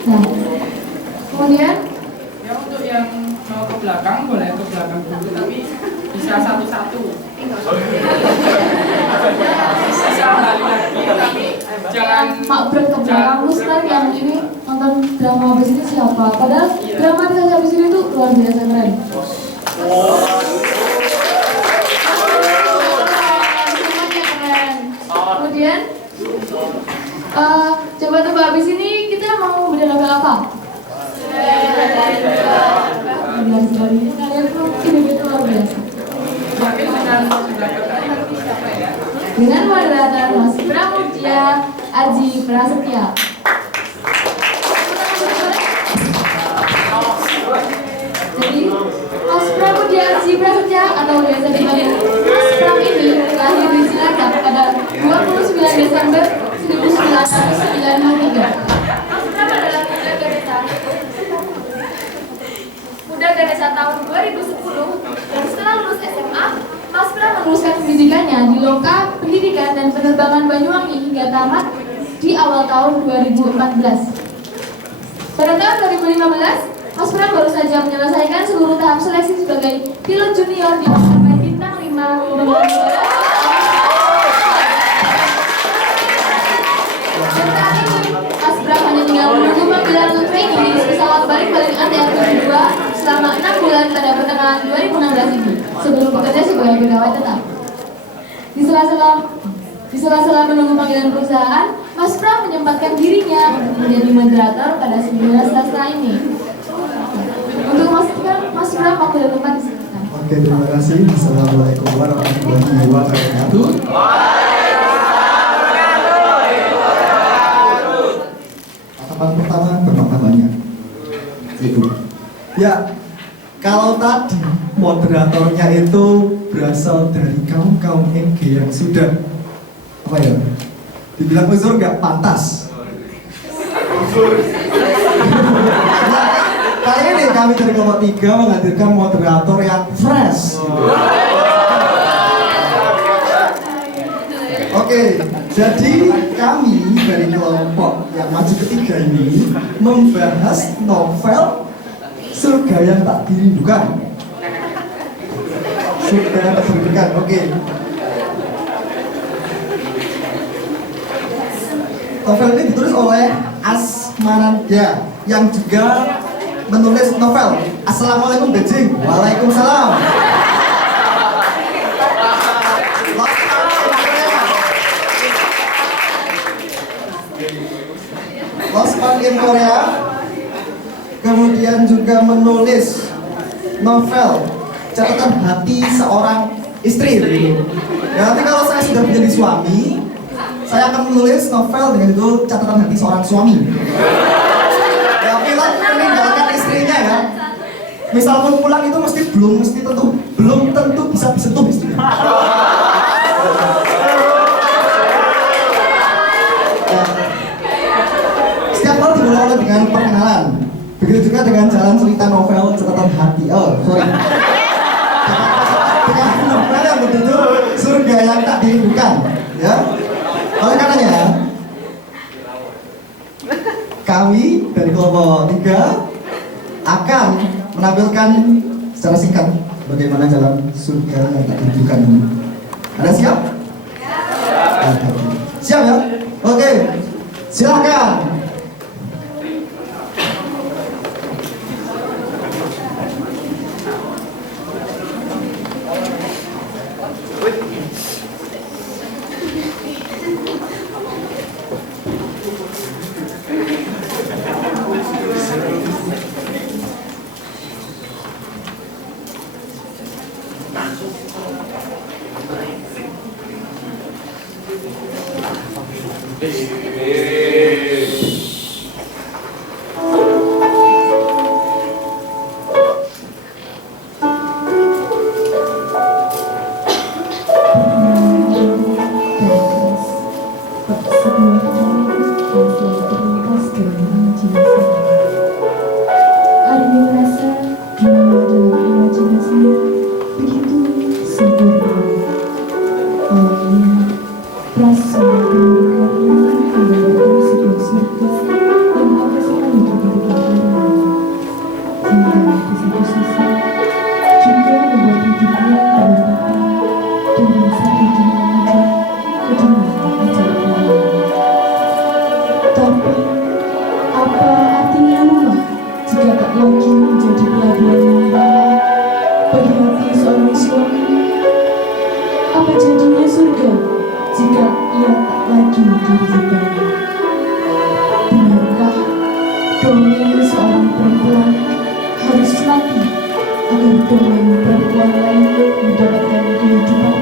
Nah, kemudian ya untuk yang mau ke belakang boleh ke belakang dulu, tapi bisa satu-satu. Bisa balik lagi, tapi jangan Mak Brad ke belakang. Terus kan yang ini nonton drama habis ini siapa? Padahal drama habis ini tuh luar biasa keren. Semuanya keren. Kemudian coba tebak habis ini kita mau berlomba apa? Benar sekali. Kalian tuh ide-ide luar biasa. mungkin dengan sudah tertarik siapa ya? Dengan moderator Mas Pramudia Aji Prasetya. Jadi Mas Pramudia Aji Prasetya atau biasa dipanggil Mas Pram ini lahir di Cilacap pada 29 Desember 1993. Mas Pram adalah muda Ganesha tahun 2010 dan setelah lulus SMA, Mas Pram meneruskan pendidikannya di Loka Pendidikan dan Penerbangan Banyuwangi hingga tamat di awal tahun 2014. Pada tahun 2015, Mas Pram baru saja menyelesaikan seluruh tahap seleksi sebagai pilot junior di maskapai Bintang 5 Penerbangan Udara. Mas Pram hanya tinggal menunggu panggilan untuk training di pesawat balik-balik ATR-72 selama 6 bulan pada pertengahan 2016 ini sebelum bekerja sebagai pegawai tetap. Di sela-sela menunggu panggilan perusahaan, Mas Pram menyempatkan dirinya untuk menjadi moderator pada seminar sastra ini. Untuk memastikan Mas Pram waktu dan tempat disebutkan. Oke, terima kasih. Assalamualaikum warahmatullahi wabarakatuh. Tatapan pertama bermakna banyak. Itu. Ya, kalau tadi moderatornya itu berasal dari kaum NG yang sudah apa ya? Dibilang uzur nggak pantas. Uzur. Kali ini kami dari kelompok 3 menghadirkan moderator yang fresh. Oke, jadi kami dari kelompok yang maju ketiga ini membahas novel Surga yang Tak Dirindukan. Surga yang Tak Dirindukan, oke. Novel ini ditulis oleh Asmananda yang juga menulis novel Assalamualaikum Beijing. Waalaikumsalam. Lost Man in Korea. Kemudian juga menulis novel Catatan Hati Seorang Istri. Ya, nanti kalau saya sudah menjadi suami, saya akan menulis novel dengan judul Catatan Hati Seorang Suami. Ya, pilot meninggalkan istrinya ya. Misal pun pulang itu belum tentu bisa disentuh istrinya. Ya. Setiap hal dimulai dengan perkenalan. Begitu juga dengan jalan cerita novel Catatan Hati. Dengan novel yang berjudul Surga yang Tak Dirindukan. Ya. Oleh karenanya, kami dari kelompok 3 akan menampilkan secara singkat bagaimana jalan surga yang tak dirindukan ini. Ada siap? Siap ya? Oke, silakan. Perasaan yang menggambarkan sebuah surga yang tak tersentuh. kehidupan. Benarkah dongeng seorang perempuan harus mati agar dongeng perempuan lain mendapatkan kehidupan?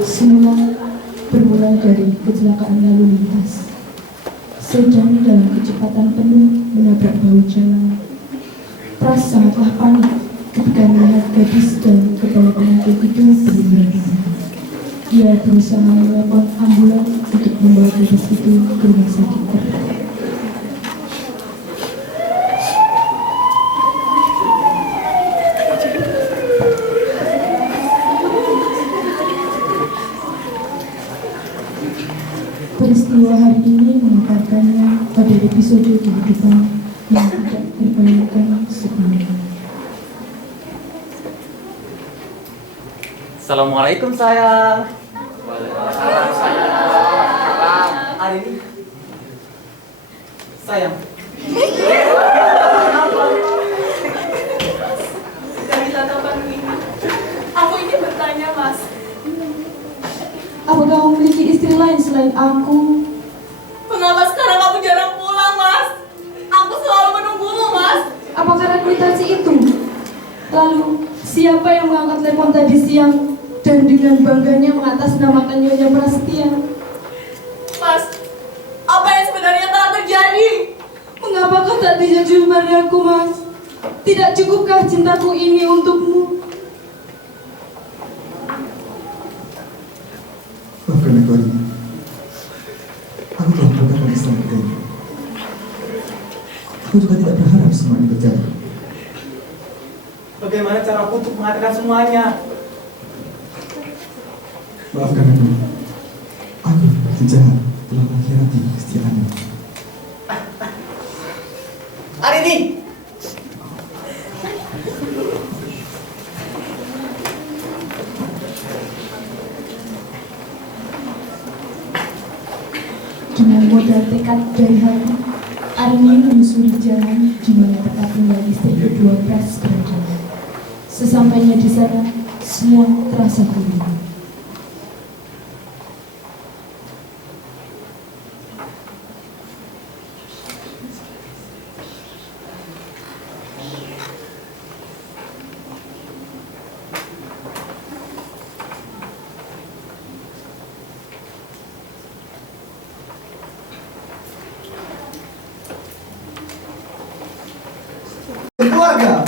Semula bermula dari kecelakaan lalu lintas. Sedang dalam kecepatan penuh menabrak bahu jalan. Pras sangatlah panik ketika melihat gadis dan kepala pengantin itu berlindung. Ia berusaha menelepon ambulans untuk membawa gadis itu ke rumah sakit terdekat. Peristiwa hari ini mengantarkannya pada episode kehidupan yang tidak terbayangkan sebelumnya. Assalamualaikum sayang. Waalaikumsalam sayang. Hari ini sayang. Dari tatapan ini, aku ini bertanya, Mas. Apakah kamu memiliki istri lain selain aku? Kenapa sekarang kamu jarang pulang, Mas? Aku selalu menunggumu, Mas. Apa karena kwitansi itu? Lalu, siapa yang mengangkat telepon tadi siang dan dengan bangganya mengatasnamakan Nyonya Prasetya? Mas, apa yang sebenarnya telah terjadi? Mengapa kau tak dijujur padaku, Mas? Tidak cukupkah cintaku ini untukmu? Maafkan aku hari ini. Aku telah melakukan Islam ini. Aku juga tidak berharap semua ini terjadi. Bagaimana cara untuk mengatakan semuanya? Maafkan aku. Aku sejahat telah mengkhianati kesetiaanmu. Arini. Dengan modal tekad dari hati, Arini menyusuri jalan di mana tempat tinggal istri kedua Pras berada. Sesampainya di sana, semua terasa gelap. Keluarga.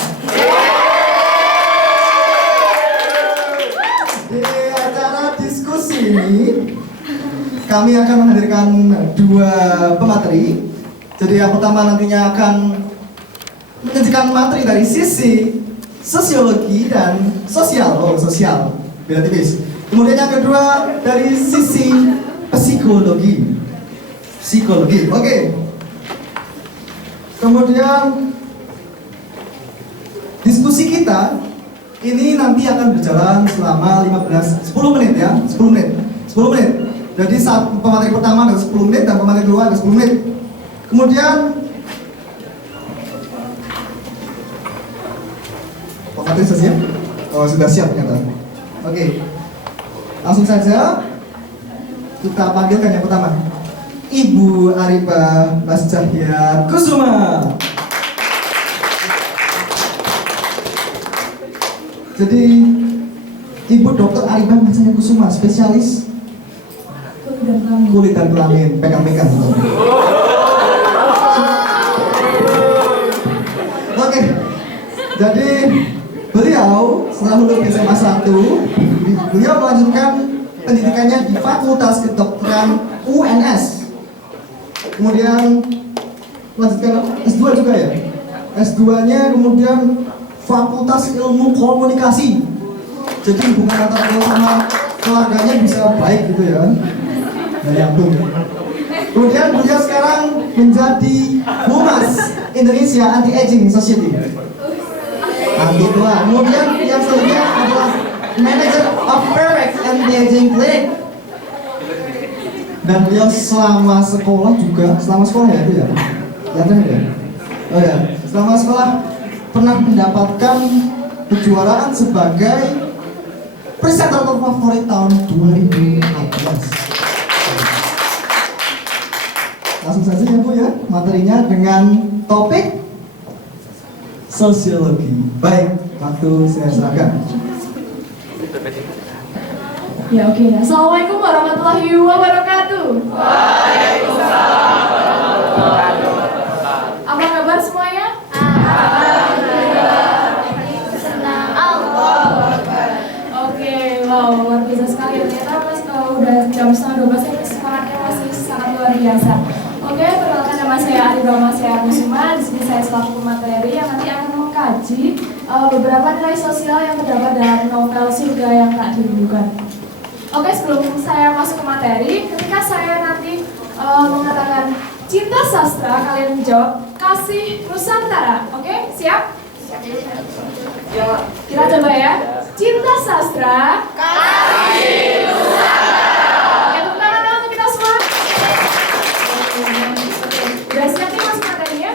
Di acara diskusi ini kami akan menghadirkan dua pemateri. Jadi yang pertama nantinya akan menyajikan materi dari sisi sosiologi dan sosial. Sosial. Beda tipis. Kemudian yang kedua dari sisi psikologi. Oke. Kemudian diskusi kita ini nanti akan berjalan selama 10 menit ya, 10 menit. Jadi saat pemateri pertama ada 10 menit dan pemateri kedua ada 10 menit. Kemudian pemateri sudah siap? Oh, sudah siap ternyata. Oke. Langsung saja kita panggilkan yang pertama. Ibu Arifah Mas Cahya Kusuma. Jadi Ibu Dokter Arifah Mas Cahya Kusuma, spesialis kulit dan kelamin, pegang-pegang. Oke. Jadi beliau setelah lulus SMA 1, beliau melanjutkan pendidikannya di Fakultas Kedokteran UNS. Kemudian melanjutkan S2 juga ya. S2-nya kemudian Fakultas Ilmu Komunikasi. Jadi hubungan antara beliau sama keluarganya bisa baik gitu ya. Dan nyambung. Kemudian beliau sekarang menjadi Humas Indonesia Anti-Aging Society. Anti tua. Kemudian yang selanjutnya adalah Manager of Perfect Anti-Aging Clinic. Dan beliau selama sekolah ya itu ya. Ya. Oh ya, selama sekolah pernah mendapatkan kejuaraan sebagai presenter terfavorit tahun 2014. Langsung saja ya Bu ya, materinya dengan topik sosiologi. Baik, waktu saya serahkan. Ya oke. Assalamualaikum warahmatullahi wabarakatuh. Waalaikumsalam warahmatullahi wabarakatuh. Apa kabar semuanya? Alhamdulillah. Senang. Allah. Oke, wow, luar biasa sekali. Ternyata udah jam 11:30 ini semangatnya masih sangat luar biasa. Oke, perkenalkan nama saya Ari Brahmasya Kusuma. Di sini saya selaku materi yang nanti akan mengkaji beberapa nilai sosial yang terdapat dalam novel Surga yang Tak Dirindukan. Oke, sebelum saya masuk ke materi, ketika saya nanti mengatakan cinta sastra, kalian menjawab kasih Nusantara. Oke, siap? Kita coba ya. Cinta sastra, kasih Nusantara. Oke, tepuk tangan dong untuk kita semua. Udah siap nih masuk materinya?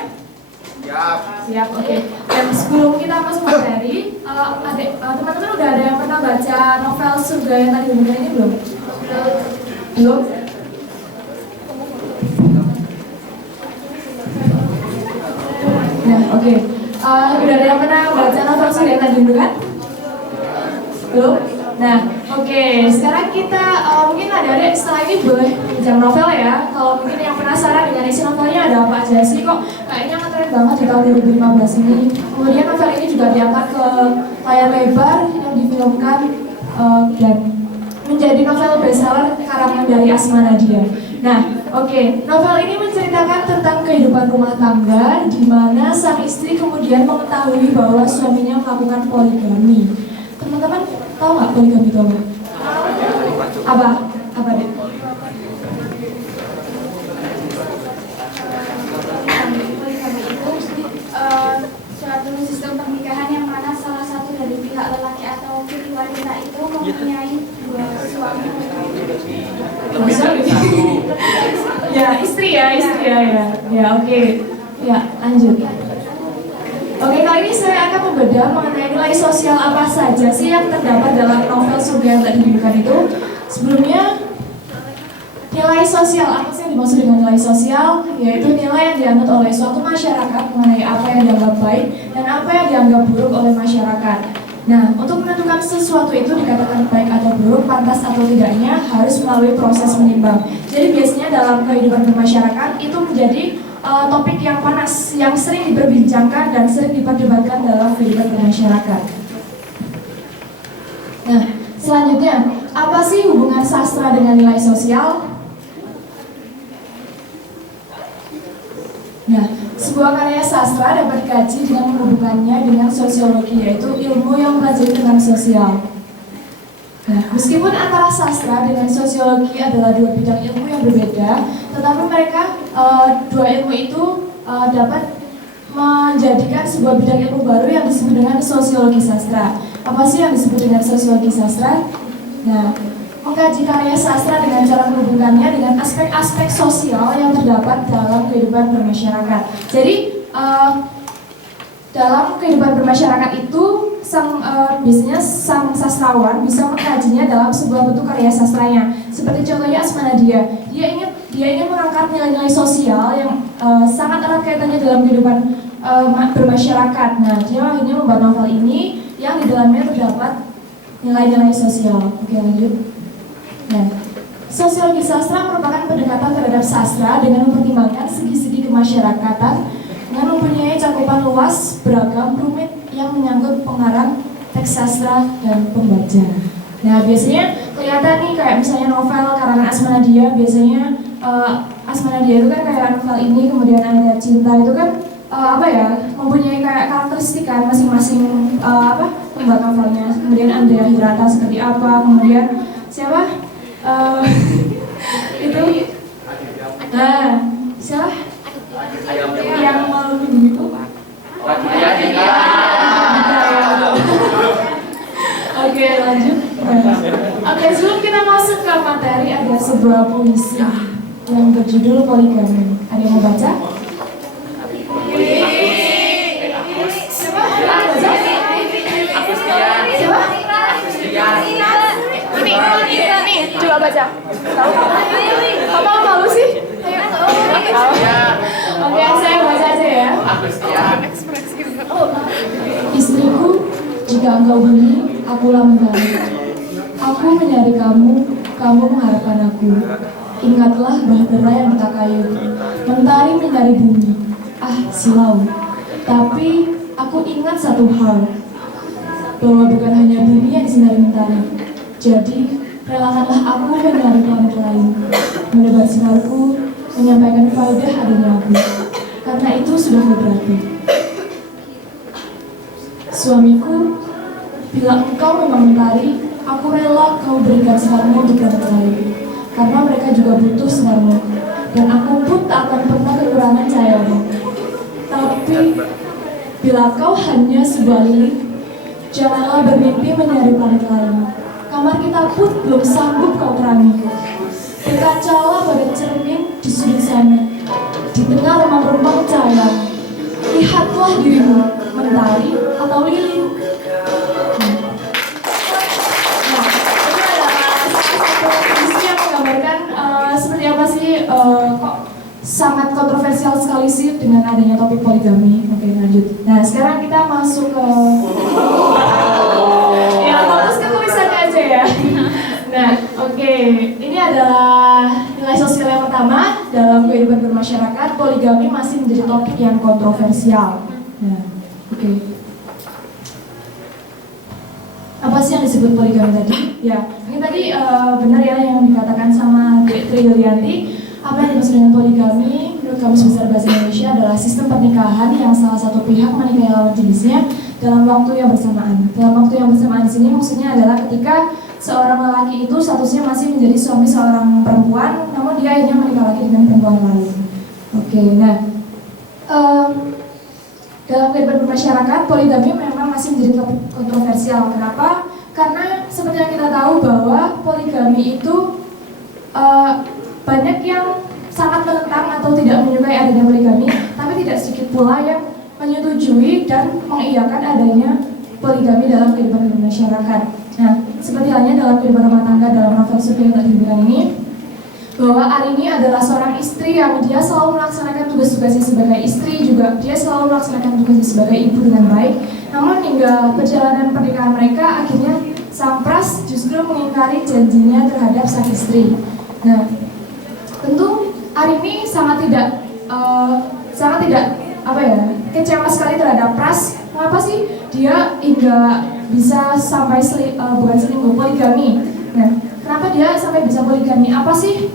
Siap. Siap, oke. Dan sebelum kita masuk materi, teman-teman udah ada yang pernah baca novel Surga yang Tadi Dirindukan ini belum? Belum? Nah, oke. Udah ada yang pernah baca novel Surga yang Tadi Dirindukan? Belum? Nah, oke. Sekarang kita mungkin adik-adik setelah ini boleh jam novel ya. Kalau mungkin yang penasaran dengan isi novelnya ada apa aja sih, kok kayaknya ngetren banget di tahun 2015 ini. Kemudian novel ini juga diangkat ke layar lebar yang difilmkan dan menjadi novel bestseller karangan dari Asma Nadia. Nah, oke. Novel ini menceritakan tentang kehidupan rumah tangga di mana sang istri kemudian mengetahui bahwa suaminya melakukan poligami. Teman-teman tahu nggak poligami itu apa? Apa? Apa deh? Poligami itu suatu sistem pernikahan yang mana salah satu dari pihak lelaki atau pihak wanita itu mempunyai dua suami. Ya, istri ya. Ya, oke. Ya, lanjut. Oke, kali ini saya akan membedah mengenai nilai sosial apa saja sih yang terdapat dalam novel Surga yang Tak Dirindukan itu. Sebelumnya, nilai sosial, apa sih yang dimaksud dengan nilai sosial? Yaitu nilai yang dianut oleh suatu masyarakat mengenai apa yang dianggap baik dan apa yang dianggap buruk oleh masyarakat. Nah, untuk menentukan sesuatu itu dikatakan baik atau buruk, pantas atau tidaknya harus melalui proses menimbang. Jadi biasanya dalam kehidupan bermasyarakat itu menjadi topik yang panas, yang sering diperbincangkan dan sering diperdebatkan dalam kehidupan bermasyarakat. Nah, selanjutnya, apa sih hubungan sastra dengan nilai sosial? Nah, sebuah karya sastra dapat dikaji dengan menghubungkannya dengan sosiologi, yaitu ilmu yang mempelajari tentang sosial. Nah, meskipun antara sastra dengan sosiologi adalah dua bidang ilmu yang berbeda, tetapi mereka dua ilmu itu dapat menjadikan sebuah bidang ilmu baru yang disebut dengan sosiologi sastra. Apa sih yang disebut dengan sosiologi sastra? Nah, mengkaji karya sastra dengan cara menghubungkannya dengan aspek-aspek sosial yang terdapat dalam kehidupan bermasyarakat. Jadi, dalam kehidupan bermasyarakat itu biasanya sang sastrawan bisa mengkajinya dalam sebuah bentuk karya sastranya. Seperti contohnya Asma Nadia, dia ingin mengangkat nilai-nilai sosial yang sangat erat kaitannya dalam kehidupan bermasyarakat. Nah, dia akhirnya membuat novel ini yang di dalamnya terdapat nilai-nilai sosial. Oke, lanjut. Nah, sosiologi sastra merupakan pendekatan terhadap sastra dengan mempertimbangkan segi-segi kemasyarakatan dengan mempunyai cakupan luas, beragam, rumit yang menyangkut pengarang, teks sastra, dan pembaca. Nah, biasanya kelihatan nih kayak misalnya novel karangan Asma Nadia, biasanya Asma Nadia itu kan kayak novel ini, kemudian Ada Cinta itu kan mempunyai kayak karakteristik kan masing-masing pembuat novelnya. Kemudian Andrea Hirata seperti apa, kemudian siapa? Itu siapa? Yang malu itu? Oke, lanjut. Oke, sebelum kita masuk ke materi, ada sebuah puisi yang berjudul Poligami. Ada yang mau baca? baca. Tahu? Apa malu sih? Ayo. Oke, saya baca aja ya. Istriku, jika engkau bunyi, akulah mentari. Aku mencari kamu, kamu mengharapkan aku. Ingatlah bahtera yang tak kayu. Mentari mencari bumi. Ah, silau. Tapi aku ingat satu hal, bahwa bukan hanya bumi yang disinari mentari. Jadi, relakanlah aku mencari planet lain, menebar sinarku, menyampaikan faedah adanya aku. Karena itu sudah berarti. Suamiku, bila engkau memang mentari, aku rela kau berikan sinarmu untuk planet lain. Karena mereka juga butuh sinarmu. Dan aku pun tak akan pernah kekurangan cahayamu. Tapi, bila kau hanya sebuah lilin, janganlah bermimpi mencari planet lain. Kamar kita pun belum sanggup kau terangi. Berkacalah pada cermin di sudut sana, di tengah remang-remang cahaya. Lihatlah dirimu, mentari atau lilin. Nah, ini adalah salah satu puisi yang menggambarkan seperti apa sih kok sangat kontroversial sekali sih dengan adanya topik poligami. Oke, lanjut. Nah, sekarang kita masuk ke ya, fokus ke tulisannya aja ya. Nah, oke. Ini adalah nilai sosial yang pertama dalam kehidupan bermasyarakat. Poligami masih menjadi topik yang kontroversial. Nah, oke. Apa sih yang disebut poligami tadi? Ya, ini tadi benar ya yang dikatakan sama Tri Yulianti. Apa yang dimaksud dengan poligami menurut Kamus Besar Bahasa Indonesia adalah sistem pernikahan yang salah satu pihak menikahi lawan jenisnya dalam waktu yang bersamaan. Dalam waktu yang bersamaan di sini maksudnya adalah ketika seorang lelaki itu statusnya masih menjadi suami seorang perempuan, namun dia akhirnya menikah lagi dengan perempuan lain. Oke, nah dalam kehidupan bermasyarakat poligami memang masih menjadi topik kontroversial. Kenapa? Karena seperti yang kita tahu bahwa poligami itu banyak yang sangat menentang atau tidak menyukai adanya poligami, tapi tidak sedikit pula yang menyetujui dan mengiyakan adanya poligami dalam kehidupan bermasyarakat. Nah, seperti halnya dalam kehidupan rumah tangga dalam novel Sufi yang tadi dibilang ini, bahwa Arini adalah seorang istri yang dia selalu melaksanakan tugas-tugasnya sebagai istri, juga dia selalu melaksanakan tugasnya sebagai ibu dengan baik. Namun hingga perjalanan pernikahan mereka akhirnya Sampras justru mengingkari janjinya terhadap sang istri. Nah, tentu Arini sangat tidak kecewa sekali terhadap Pras. Mengapa sih dia hingga bisa sampai bukan selingkuh, poligami? Nah, kenapa dia sampai bisa poligami? Apa sih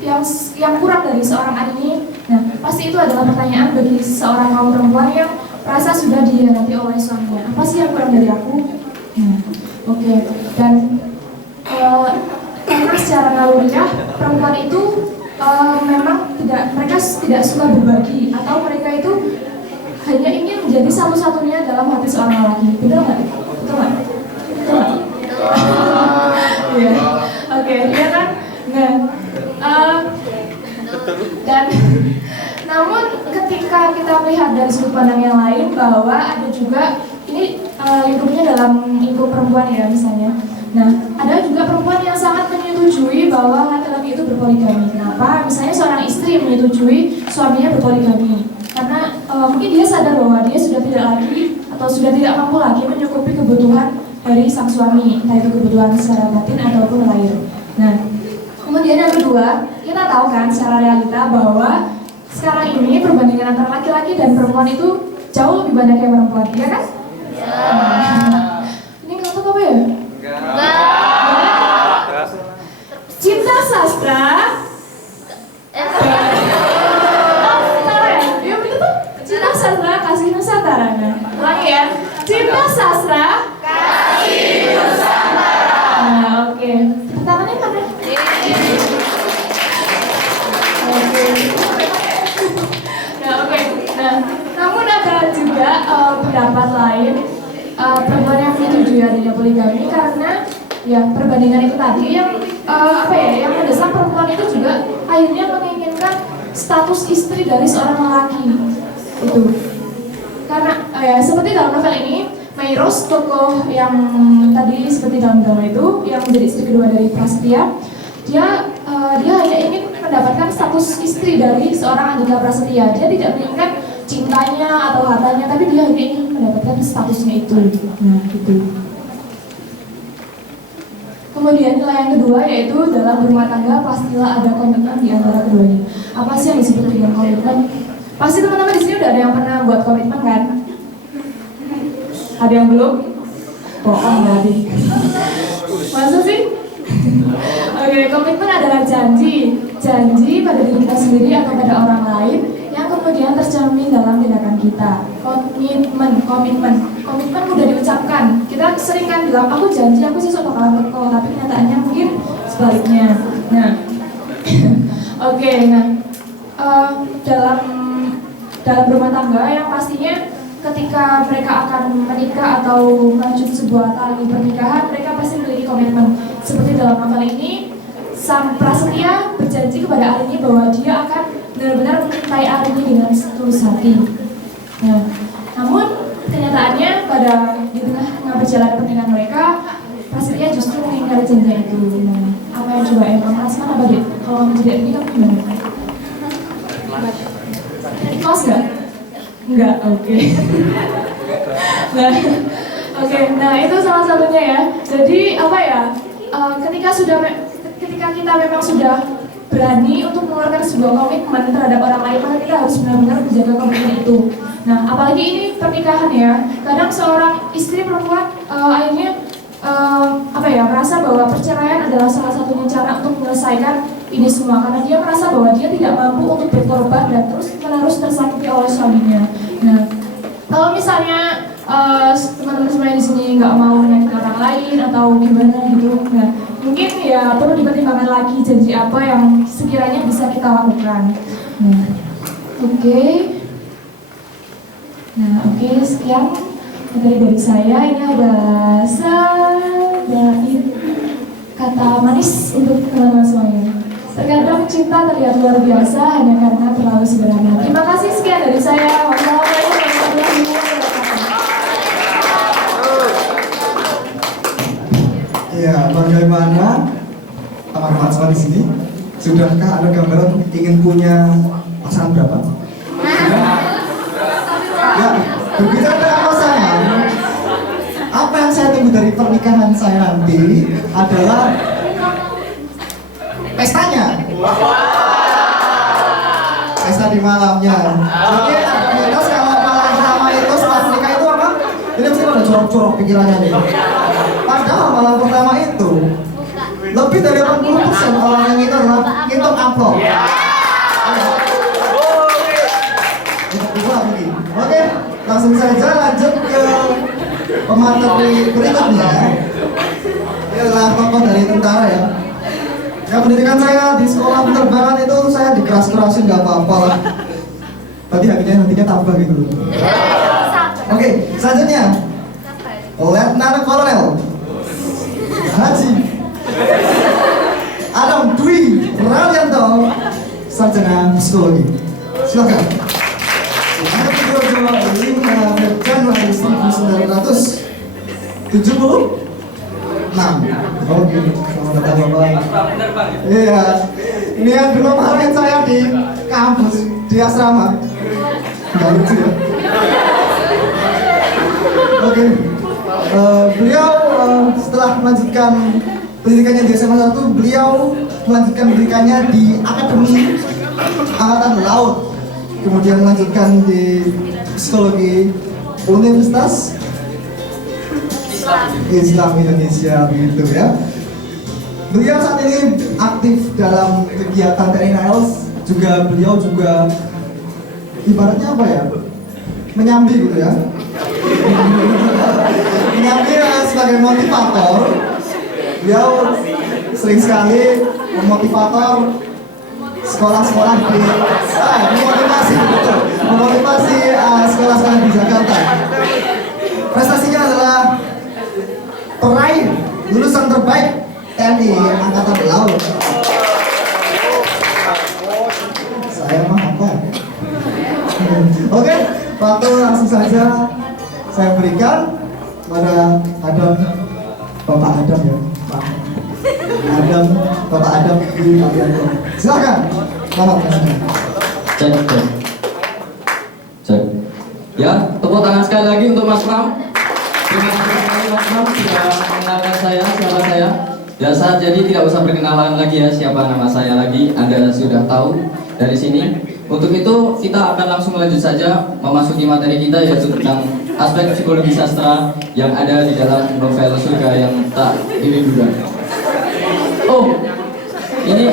yang kurang dari seorang Arini? Nah, pasti itu adalah pertanyaan bagi seorang kaum perempuan yang merasa sudah dihianati oleh suaminya. Apa sih yang kurang dari aku? Nah, oke. Dan karena secara naluriah perempuan itu memang mereka tidak suka berbagi, atau mereka itu hanya ingin menjadi satu-satunya dalam hati seorang lelaki. Betul nggak? Betul nggak? Betul nggak? Iya. Oke, ya kan? Nah, dan namun ketika kita melihat dari sudut pandang yang lain bahwa ada juga ini lingkupnya dalam lingkup perempuan ya misalnya. Nah, ada juga perempuan yang sangat menyetujui bahwa laki-laki itu berpoligami. Kenapa? Misalnya seorang istri yang menyetujui suaminya berpoligami. Karena mungkin dia sadar bahwa dia sudah tidak lagi atau sudah tidak mampu lagi mencukupi kebutuhan dari sang suami, entah itu kebutuhan secara batin ataupun lahir. Nah, kemudian yang kedua, kita tahu kan secara realita bahwa sekarang ini perbandingan antara laki-laki dan perempuan itu jauh lebih banyak yang perempuan, iya kan? Ya. Ini ngantuk apa ya? Enggak. Cinta sastra. Cinta sastra kasih Nusantara. Lagi ya. Cinta sastra kasih Nusantara. Nah, oke. Tepuk tangannya mana? Oke. Nah, oke. Nah, namun ada juga pendapat lain perempuan yang menyetujui adanya poligami karena ya perbandingan itu tadi yang yang mendesak perempuan itu juga akhirnya menginginkan status istri dari seorang lelaki itu. Karena seperti dalam novel ini, Meiros, tokoh yang tadi seperti dalam drama itu yang menjadi istri kedua dari Prasetya, dia dia hanya ingin mendapatkan status istri dari seorang Andika Prasetya. Dia tidak menginginkan cintanya atau hartanya, tapi dia hanya ingin mendapatkan statusnya itu. Nah, gitu. Kemudian nilai yang kedua yaitu dalam berumah tangga pastilah ada komitmen di antara keduanya. Apa sih yang disebut dengan komitmen? Pasti teman-teman di sini udah ada yang pernah buat komitmen kan? Ada yang belum? Bohong berarti. Masa sih? Oke, komitmen adalah janji pada diri kita sendiri atau pada orang lain yang kemudian tercermin dalam tindakan kita. Komitmen mudah diucapkan. Kita sering kan bilang, aku janji aku sesuk bakalan teko, tapi kenyataannya mungkin sebaliknya. Nah, oke, dalam rumah tangga yang pastinya ketika mereka akan menikah atau melanjut sebuah tali pernikahan, mereka pasti memiliki komitmen. Seperti dalam novel ini, Sang Prasetya berjanji kepada Arini bahwa dia akan benar-benar mencintai Arini dengan setulus hati. Nah, namun kenyataannya di tengah perjalanan pernikahan mereka, Prasetya justru mengingkari janji itu. Nah, apa yang coba emang perasaan apa deh? Kalau menjadi ini kamu gimana? Ikhlas nggak? Enggak, oke. Nah, itu salah satunya ya. Jadi apa ya? Ketika kita memang sudah berani untuk mengeluarkan sebuah komitmen terhadap orang lain, maka kita harus benar-benar menjaga komitmen itu. Nah, apalagi ini pernikahan ya. Kadang seorang istri perempuan akhirnya merasa bahwa perceraian adalah salah satunya cara untuk menyelesaikan ini semua, karena dia merasa bahwa dia tidak mampu untuk berkorban dan terus tersakiti oleh suaminya. Nah, kalau misalnya teman-teman semuanya di sini nggak mau menyakiti orang lain atau gimana gitu, nah mungkin ya perlu dipertimbangkan lagi janji apa yang sekiranya bisa kita lakukan. Nah, oke, sekian dari saya. Ini ada sedikit kata manis untuk teman-teman semuanya. Terkadang cinta terlihat luar biasa hanya karena terlalu sederhana. Terima kasih, sekian dari saya. Wassalamualaikum warahmatullahi wabarakatuh. Ya, bagaimana teman-teman semua di sini? Sudahkah ada gambaran ingin punya pasangan berapa? Ya, berbicara tentang pasangan, apa yang saya tunggu dari pernikahan saya nanti adalah pestanya. Pesta di malamnya. Jadi ada mitos kalau malam pertama itu setelah menikah itu apa? Ini mesti pada jorok-jorok pikirannya nih. Padahal malam pertama itu lebih dari 80% orang yang itu adalah ngitung amplop. Oke, langsung saja lanjut ke pemateri berikutnya. Ini adalah tokoh dari tentara ya. Ya, pendidikan saya di sekolah penerbangan itu saya dikeras-kerasin nggak apa-apa lah. Tadi hatinya tambah gitu. Oke, selanjutnya Letnan Kolonel Haji Adam Dwi Ralianto, sarjana psikologi. Silakan. 5 Januari 1976. Oke, selamat datang Bapak. Iya, ini yang dulu kemarin saya di kampus, di asrama. Nggak lucu ya. Oke, beliau setelah melanjutkan pendidikannya di SMA 1, beliau melanjutkan pendidikannya di Akademi Angkatan Laut, kemudian melanjutkan di psikologi Universitas Islam Indonesia, begitu ya. Beliau saat ini aktif dalam kegiatan TNI ALS, beliau juga ibaratnya apa ya, menyambi gitu ya. Menyambi sebagai motivator. Beliau sering sekali memotivator sekolah-sekolah di memotivasi sekolah-sekolah di Jakarta. Prestasinya adalah peraih lulusan terbaik TNI Angkatan Laut. Saya mah apa? Oke, waktu langsung saja saya berikan pada Adam, Bapak Adam ya, Pak. Adam, Bapak Adam, Ibu Arianto. Silakan. Selamat menyaksikan. Cek, cek. Cek. Ya, tepuk tangan sekali lagi untuk Mas Pram. Terima kasih Mas Pram sudah mengenalkan saya, siapa saya. Ya, saya jadi tidak usah perkenalan lagi ya, siapa nama saya lagi. Anda sudah tahu dari sini. Untuk itu, kita akan langsung lanjut saja memasuki materi kita, yaitu tentang aspek psikologi sastra yang ada di dalam novel Surga yang Tak Dirindukan. Oh, ini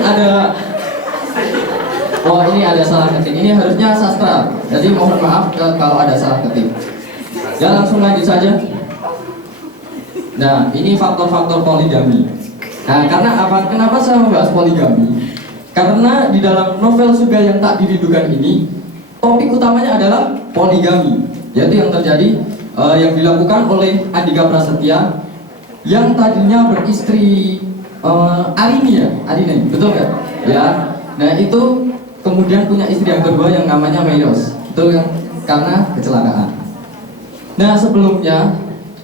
ada salah ketik. Ini harusnya sastra. Jadi mohon maaf kalau ada salah ketik. Ya, langsung lanjut saja. Nah, ini faktor-faktor poligami. Nah, karena apa? Kenapa saya membahas poligami? Karena di dalam novel Surga yang Tak Dirindukan ini, topik utamanya adalah poligami, yaitu yang terjadi yang dilakukan oleh Andika Prasetya yang tadinya beristri Arini, betul nggak? Ya. Nah, itu kemudian punya istri yang kedua yang namanya Meros, itu yang karena kecelakaan. Nah, sebelumnya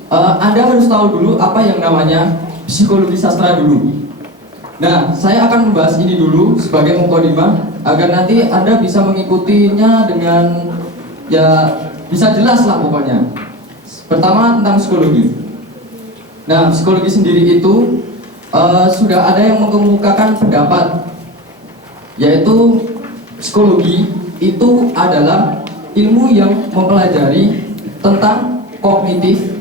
Anda harus tahu dulu apa yang namanya psikologi sastra dulu. Nah, saya akan membahas ini dulu sebagai mukadimah agar nanti Anda bisa mengikutinya dengan ya bisa jelas lah pokoknya. Pertama tentang psikologi. Nah, psikologi sendiri itu sudah ada yang mengemukakan pendapat, yaitu psikologi itu adalah ilmu yang mempelajari tentang kognitif,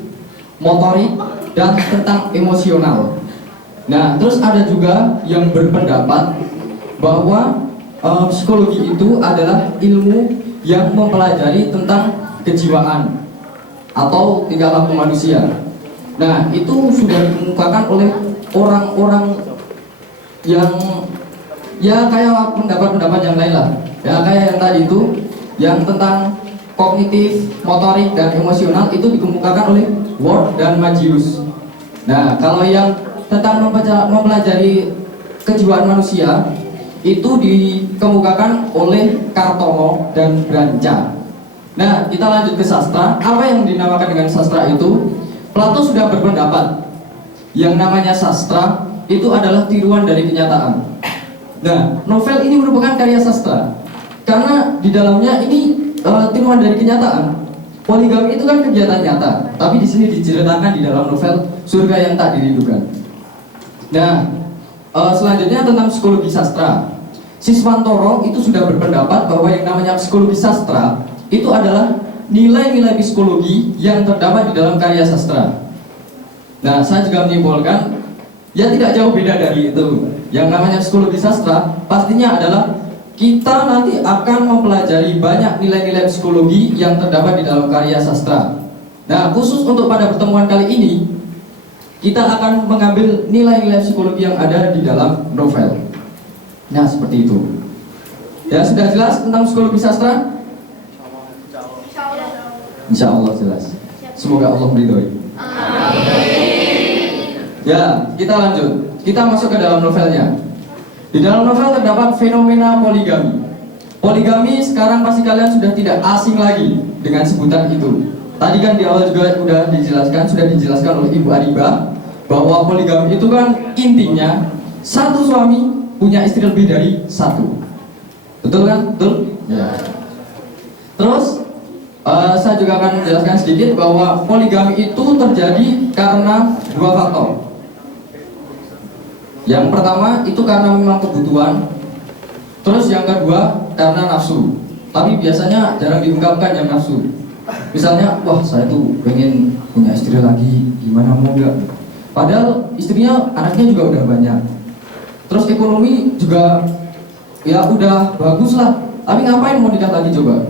motorik, dan tentang emosional. Nah, terus ada juga yang berpendapat bahwa psikologi itu adalah ilmu yang mempelajari tentang kejiwaan atau tingkah laku manusia. Nah, itu sudah dikemukakan oleh orang-orang yang ya kayak pendapat-pendapat yang lain lah. Ya kayak yang tadi itu, yang tentang kognitif, motorik, dan emosional itu dikemukakan oleh Ward dan Magius. Nah, kalau yang tentang mempelajari kejiwaan manusia itu dikemukakan oleh Kartono dan Branca. Nah, kita lanjut ke sastra. Apa yang dinamakan dengan sastra itu? Plato sudah berpendapat yang namanya sastra itu adalah tiruan dari kenyataan. Nah, novel ini merupakan karya sastra karena di dalamnya ini tiruan dari kenyataan. Poligami itu kan kegiatan nyata, tapi di sini diceritakan di dalam novel Surga yang Tak Dirindukan. Nah, selanjutnya tentang psikologi sastra. Siswantoro itu sudah berpendapat bahwa yang namanya psikologi sastra itu adalah nilai-nilai psikologi yang terdapat di dalam karya sastra. Nah, saya juga menyimpulkan ya tidak jauh beda dari itu. Yang namanya psikologi sastra pastinya adalah kita nanti akan mempelajari banyak nilai-nilai psikologi yang terdapat di dalam karya sastra. Nah, khusus untuk pada pertemuan kali ini kita akan mengambil nilai-nilai psikologi yang ada di dalam novel. Nah, seperti itu. Ya, sudah jelas tentang psikologi sastra? Insya Allah jelas. Semoga Allah meridhoi. Ya, kita lanjut. Kita masuk ke dalam novelnya. Di dalam novel terdapat fenomena poligami. Poligami sekarang pasti kalian sudah tidak asing lagi dengan sebutan itu. Tadi kan di awal juga sudah dijelaskan oleh Ibu Ariba bahwa poligami itu kan intinya satu suami punya istri lebih dari satu. Betul kan? Betul? Ya. Terus saya juga akan menjelaskan sedikit bahwa poligami itu terjadi karena dua faktor. Yang pertama itu karena memang kebutuhan. Terus yang kedua karena nafsu. Tapi biasanya jarang diungkapkan yang nafsu. Misalnya, wah saya tuh pengen punya istri lagi, gimana mau nggak? Padahal istrinya, anaknya juga udah banyak. Terus ekonomi juga ya udah bagus lah. Tapi ngapain mau nikah lagi coba?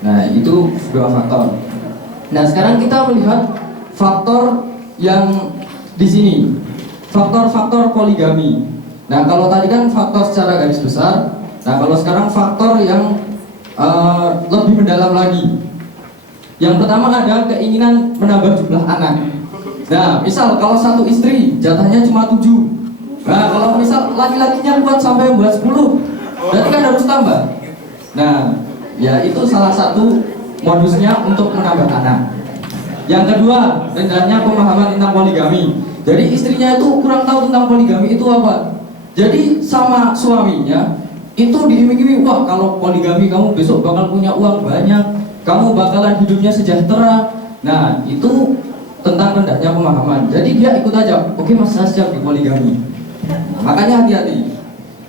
Nah, itu dua faktor. Nah, sekarang kita melihat faktor yang di sini. Faktor-faktor poligami. Nah, kalau tadi kan faktor secara garis besar. Nah, kalau sekarang faktor yang lebih mendalam lagi. Yang pertama ada keinginan menambah jumlah anak. Nah, misal kalau satu istri jatahnya cuma 7. Nah, kalau misal laki-lakinya kuat sampai buat 10, berarti kan harus tambah. Nah, ya itu salah satu modusnya untuk menambah anak. Yang kedua, rendahnya pemahaman tentang poligami. Jadi istrinya itu kurang tahu tentang poligami itu apa. Jadi sama suaminya itu diiming-iming, wah kalau poligami kamu besok bakal punya uang banyak, kamu bakalan hidupnya sejahtera. Nah itu tentang rendahnya pemahaman. Jadi dia ikut aja, oke mas saya siap di poligami. Makanya hati-hati.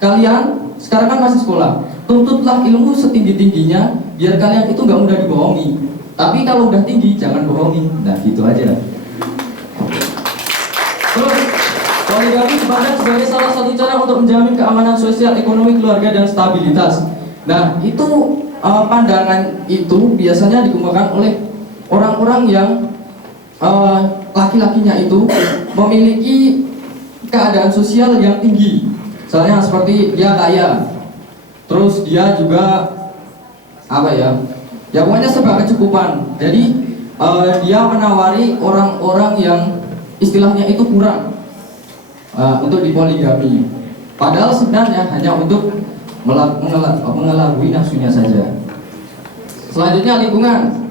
Kalian sekarang kan masih sekolah, tuntutlah ilmu setinggi-tingginya biar kalian itu nggak mudah dibohongi. Tapi kalau udah tinggi jangan bohongi. Nah gitu aja. Terus poligami dipandang sebagai salah satu cara untuk menjamin keamanan sosial, ekonomi, keluarga dan stabilitas. Nah itu pandangan itu biasanya dikemukakan oleh orang-orang yang laki-lakinya itu memiliki keadaan sosial yang tinggi. Misalnya seperti dia kaya, terus dia juga apa ya? Ya pokoknya serba kecukupan. Jadi dia menawari orang-orang yang istilahnya itu kurang untuk dipoligami. Padahal sebenarnya hanya untuk mengelabui nafsunya saja. Selanjutnya lingkungan.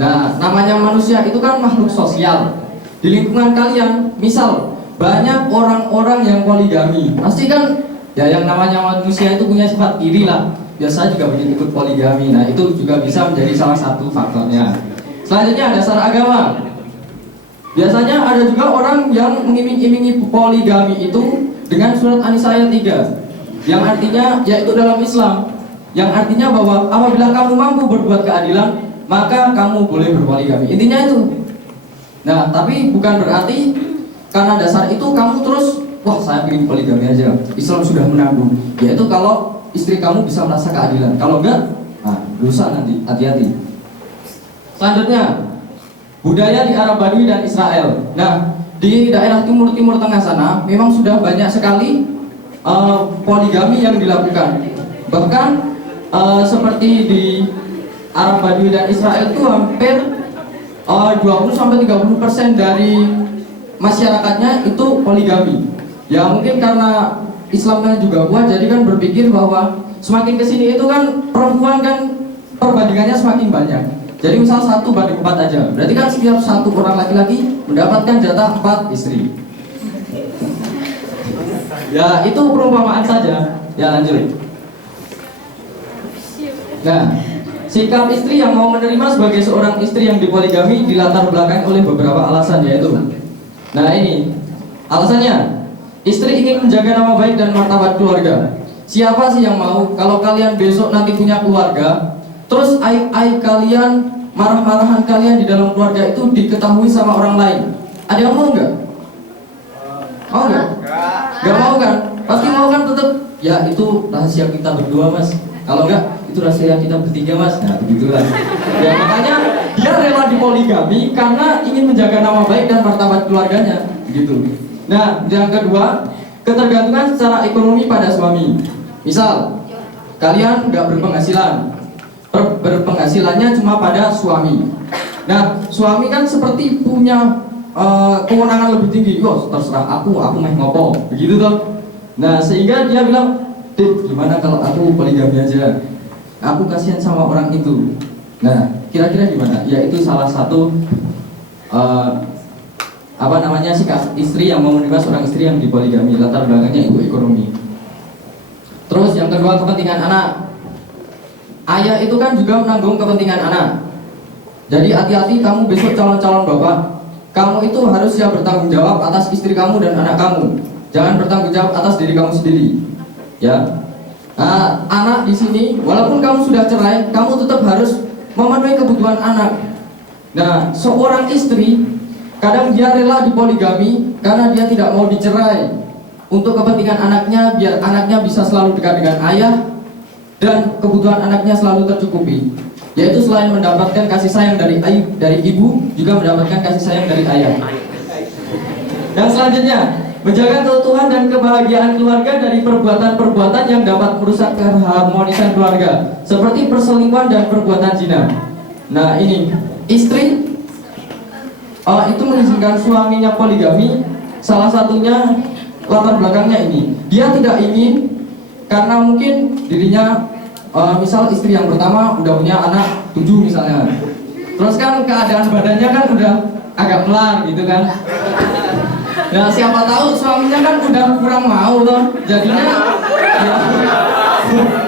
Nah, namanya manusia itu kan makhluk sosial. Di lingkungan kalian, misal banyak orang-orang yang poligami, pasti kan ya yang namanya manusia itu punya sifat iri lah. Biasa juga banyak ikut poligami. Nah, itu juga bisa menjadi salah satu faktornya. Selanjutnya dasar agama. Biasanya ada juga orang yang mengiming-imingi poligami itu dengan surat An-Nisa ayat 3, yang artinya yaitu dalam Islam, yang artinya bahwa apabila kamu mampu berbuat keadilan, maka kamu boleh berpoligami. Intinya itu. Nah, tapi bukan berarti karena dasar itu kamu terus, wah saya ingin poligami aja, Islam sudah menanggung. Yaitu kalau istri kamu bisa merasa keadilan. Kalau enggak, nah dosa nanti, hati-hati. Selanjutnya, budaya di Arab Badui dan Israel. Nah, di daerah Timur Tengah sana memang sudah banyak sekali poligami yang dilakukan. Bahkan seperti di Arab Badui dan Israel itu hampir 20-30% dari masyarakatnya itu poligami. Ya mungkin karena Islamnya juga kuat, jadi kan berpikir bahwa semakin kesini itu kan perempuan kan perbandingannya semakin banyak. Jadi misal 1 banding 4 aja, berarti kan setiap 1 orang laki-laki mendapatkan jatah 4 istri. Ya itu perumpamaan saja. Ya lanjut. Nah, sikap istri yang mau menerima sebagai seorang istri yang dipoligami dilatar belakangi oleh beberapa alasan, yaitu, nah ini alasannya, istri ingin menjaga nama baik dan martabat keluarga. Siapa sih yang mau kalau kalian besok nanti punya keluarga, terus aib-aib kalian, marah-marahan kalian di dalam keluarga itu diketahui sama orang lain? Ada yang mau nggak? Mau nggak? Nggak mau kan? Pasti mau kan tetap. Ya itu rahasia kita berdua mas. Kalau enggak, itu rahasia kita bertiga mas. Nah begitulah. Ya makanya dia rela dipoligami karena ingin menjaga nama baik dan martabat keluarganya. Gitu. Nah yang kedua, ketergantungan secara ekonomi pada suami. Misal kalian nggak berpenghasilan, berpenghasilannya cuma pada suami. Nah suami kan seperti punya kewenangan lebih tinggi. Yo terserah aku mah ngopo. Begitu toh. Nah sehingga dia bilang, Dik, gimana kalau aku poligami aja? Aku kasihan sama orang itu. Nah, kira-kira gimana? Ya itu salah satu sikap istri yang mau menerima seorang istri yang dipoligami. Latar belakangnya itu ekonomi. Terus yang kedua, kepentingan anak. Ayah itu kan juga menanggung kepentingan anak. Jadi hati-hati kamu besok calon-calon bapak. Kamu itu harus siap bertanggung jawab atas istri kamu dan anak kamu. Jangan bertanggung jawab atas diri kamu sendiri. Ya, nah, anak di sini, walaupun kamu sudah cerai, kamu tetap harus memenuhi kebutuhan anak. Nah, seorang istri kadang dia rela dipoligami karena dia tidak mau dicerai untuk kepentingan anaknya, biar anaknya bisa selalu dekat dengan ayah dan kebutuhan anaknya selalu tercukupi. Yaitu selain mendapatkan kasih sayang dari ibu, juga mendapatkan kasih sayang dari ayah. Dan selanjutnya, menjaga keutuhan dan kebahagiaan keluarga dari perbuatan-perbuatan yang dapat merusak keharmonisan keluarga, seperti perselingkuhan dan perbuatan zina. Nah ini, istri itu mengizinkan suaminya poligami. Salah satunya latar belakangnya ini, dia tidak ingin karena mungkin dirinya misal istri yang pertama udah punya anak 7 misalnya, terus kan keadaan badannya kan udah agak melar gitu kan. Nah siapa tahu suaminya kan udah kurang mau toh, jadinya ya,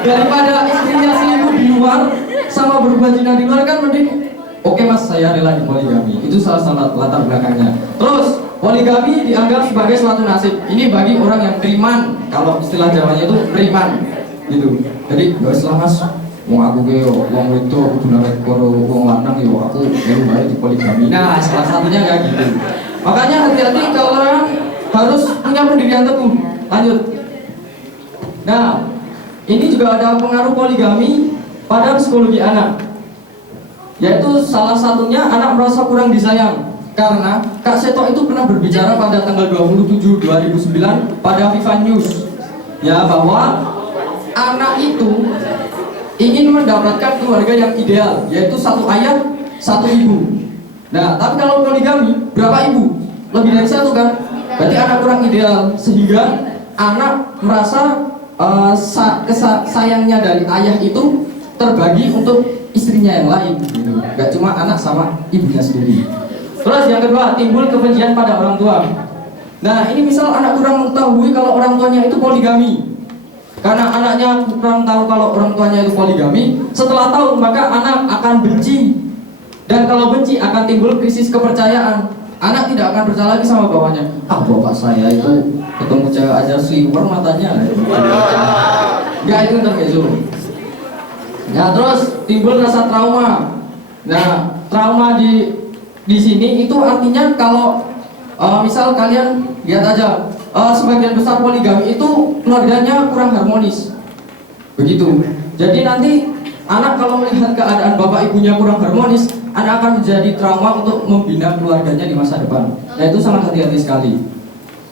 daripada istrinya selingkuh di luar sama berbuat zina di luar kan mending oke mas saya rela di poligami. Itu salah satu latar belakangnya. Terus poligami dianggap sebagai suatu nasib. Ini bagi orang yang beriman, kalau istilah Jawanya itu beriman gitu. Jadi gak usah mas mau aku ke wong itu aku benar karo wong lanang yo aku lebih baik di poligami. Nah salah satunya kayak gitu. Makanya hati-hati kalau orang harus punya pendirian teguh. Lanjut. Nah ini juga ada pengaruh poligami pada psikologi anak, yaitu salah satunya anak merasa kurang disayang karena Kak Seto itu pernah berbicara pada tanggal 27 2009 pada Viva News ya bahwa anak itu ingin mendapatkan keluarga yang ideal, yaitu satu ayah, satu ibu. Nah, tapi kalau poligami, berapa ibu? Lebih dari satu kan? Berarti anak kurang ideal, sehingga anak merasa sayangnya dari ayah itu terbagi untuk istrinya yang lain, gitu. Gak cuma anak sama ibunya sendiri. Terus yang kedua, timbul kebencian pada orang tua. Nah, ini misal anak kurang mengetahui kalau orang tuanya itu poligami. Karena anaknya kurang tahu kalau orang tuanya itu poligami, setelah tahu maka anak akan benci. Dan kalau benci akan timbul krisis kepercayaan. Anak tidak akan percaya lagi sama bapaknya. Ah, bapak saya itu ketemu cewek aja sliwer matanya. Ya itu intermezzo. Nah, terus timbul rasa trauma. Nah, trauma di sini itu artinya kalau misal kalian lihat aja sebagian besar poligami itu keluarganya kurang harmonis. Begitu. Jadi nanti anak kalau melihat keadaan bapak ibunya kurang harmonis, anak akan menjadi trauma untuk membina keluarganya di masa depan. Nah itu sangat hati-hati sekali.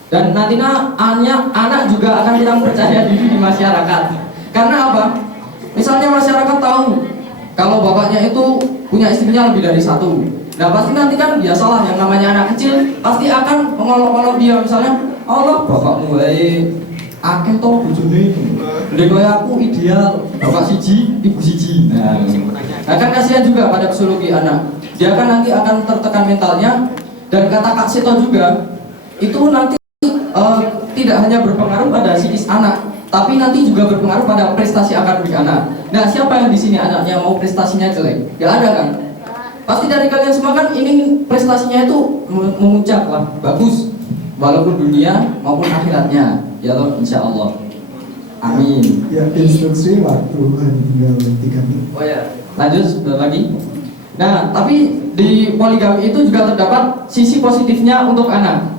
Dan nantinya anak juga akan kurang percaya diri di masyarakat. Karena apa? Misalnya masyarakat tahu kalau bapaknya itu punya istrinya lebih dari satu. Nah pasti nanti kan biasalah yang namanya anak kecil pasti akan mengolok-olok dia. Misalnya, Allah bapakmu akeh toh bojone. Ndek kaya aku ideal, bapak siji, ibu siji. Nah, akan kasihan juga pada psikologi anak. Dia kan nanti akan tertekan mentalnya. Dan kata Kak Seto juga, itu nanti tidak hanya berpengaruh pada psikis anak, tapi nanti juga berpengaruh pada prestasi akademik anak. Nah, siapa yang di sini anaknya mau prestasinya jelek? Gak ada kan? Pasti dari kalian semua kan ingin prestasinya itu memuncak lah, bagus, walaupun dunia maupun akhiratnya, ya Allah, insya Allah. Amin. Ya, instruksi waktu tinggal 3 menit. Oh ya, lanjut sebentar lagi. Nah, tapi di poligami itu juga terdapat sisi positifnya untuk anak.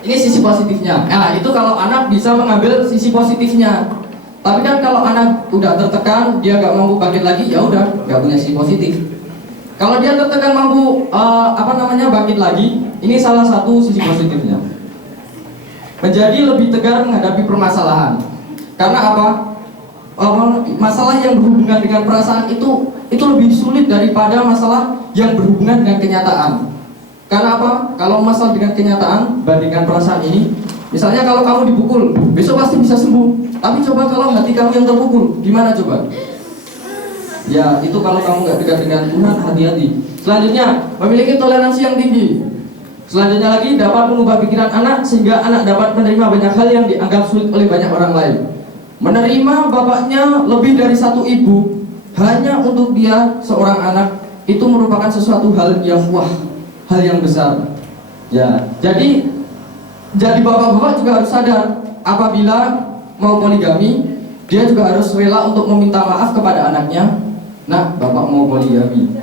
Ini sisi positifnya. Nah, itu kalau anak bisa mengambil sisi positifnya. Tapi kan kalau anak udah tertekan, dia nggak mampu bangkit lagi, ya udah, nggak punya sisi positif. Kalau dia tertekan mampu bangkit lagi, ini salah satu sisi positifnya. Menjadi lebih tegar menghadapi permasalahan. Karena apa? Masalah yang berhubungan dengan perasaan itu lebih sulit daripada masalah yang berhubungan dengan kenyataan. Karena apa? Kalau masalah dengan kenyataan bandingkan perasaan ini, misalnya kalau kamu dipukul, besok pasti bisa sembuh. Tapi coba kalau hati kamu yang terpukul, gimana coba? Ya, itu kalau kamu nggak dekat dengan Tuhan, hati-hati. Selanjutnya, memiliki toleransi yang tinggi. Selanjutnya lagi, dapat mengubah pikiran anak sehingga anak dapat menerima banyak hal yang dianggap sulit oleh banyak orang lain. Menerima bapaknya lebih dari satu ibu hanya untuk dia seorang anak itu merupakan sesuatu hal yang hal yang besar. Ya, jadi bapak-bapak juga harus sadar apabila mau poligami, dia juga harus rela untuk meminta maaf kepada anaknya. Nah, bapak mau poligami.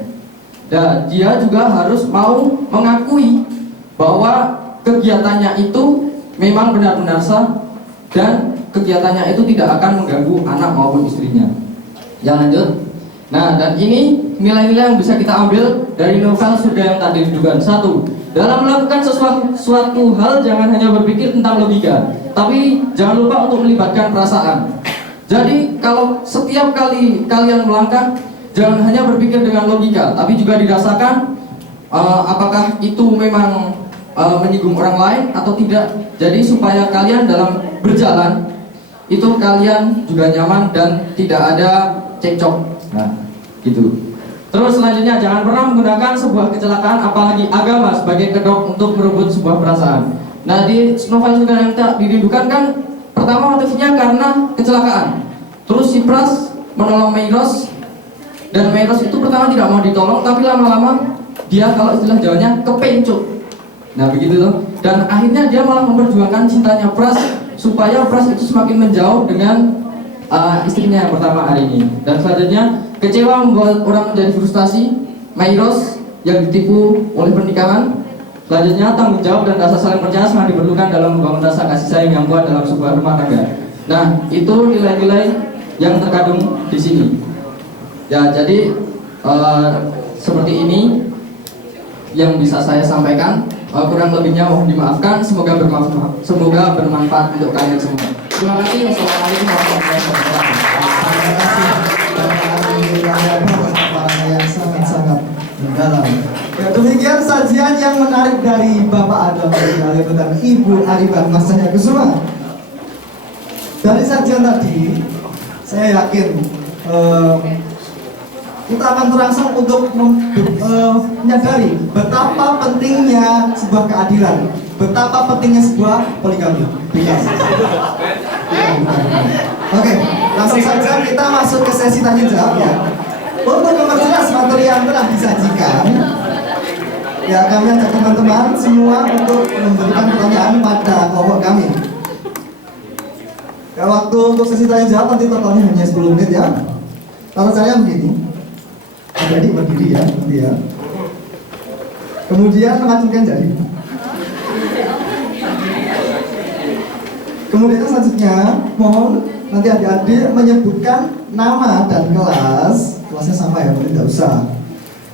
Dan dia juga harus mau mengakui bahwa kegiatannya itu memang benar-benar sah dan kegiatannya itu tidak akan mengganggu anak maupun istrinya. Ya, lanjut. Nah, dan ini nilai-nilai yang bisa kita ambil dari novel Surga yang Tak Dirindukan. 1. Dalam melakukan suatu hal jangan hanya berpikir tentang logika, tapi jangan lupa untuk melibatkan perasaan. Jadi kalau setiap kali kalian melangkah, jangan hanya berpikir dengan logika, tapi juga dirasakan apakah itu memang menyinggung orang lain atau tidak. Jadi supaya kalian dalam berjalan itu kalian juga nyaman dan tidak ada cekcok. Nah, gitu. Terus selanjutnya, jangan pernah menggunakan sebuah kecelakaan apalagi agama sebagai kedok untuk merebut sebuah perasaan. Nah di novel Surga yang Tak Dirindukan kan pertama motifnya karena kecelakaan. Terus si Pras menolong Meiros, dan Meiros itu pertama tidak mau ditolong, tapi lama-lama dia kalau istilah Jawanya kepencut. Nah begitu loh. Dan akhirnya dia malah memperjuangkan cintanya Pras supaya Pras itu semakin menjauh dengan istrinya yang pertama hari ini. Dan selanjutnya kecewa membuat orang menjadi frustasi. Meiros yang ditipu oleh pernikahan. Selanjutnya tanggung jawab dan rasa saling percaya sangat diperlukan dalam membangun rasa kasih sayang yang kuat dalam sebuah rumah tangga. Nah, itu nilai-nilai yang terkandung di sini. Ya, jadi seperti ini yang bisa saya sampaikan. Kurang lebihnya mohon dimaafkan. Semoga bermanfaat untuk kalian semua. Terima kasih. Wassalamualaikum warahmatullahi wabarakatuh. Yang sangat-sangat mendalam. Ya, demikian sajian yang menarik dari Bapak Adam dan Ibu Arifah Mas Cahya Kusuma. Dari sajian tadi, saya yakin kita akan terangsang untuk menyadari betapa pentingnya sebuah keadilan, betapa pentingnya sebuah poligami. Oke, langsung saja kita masuk ke sesi tanya jawab ya. Untuk memperjelas materi yang telah disajikan, ya kami ajak teman-teman semua untuk memberikan pertanyaan pada kelompok kami. Ya, waktu untuk sesi tanya jawab nanti totalnya hanya 10 menit ya. Kalau saya begini, jadi berdiri ya, nanti ya. Kemudian mengacungkan jari. Kemudian selanjutnya mohon nanti adik-adik menyebutkan nama dan kelasnya sama ya, mungkin tidak usah.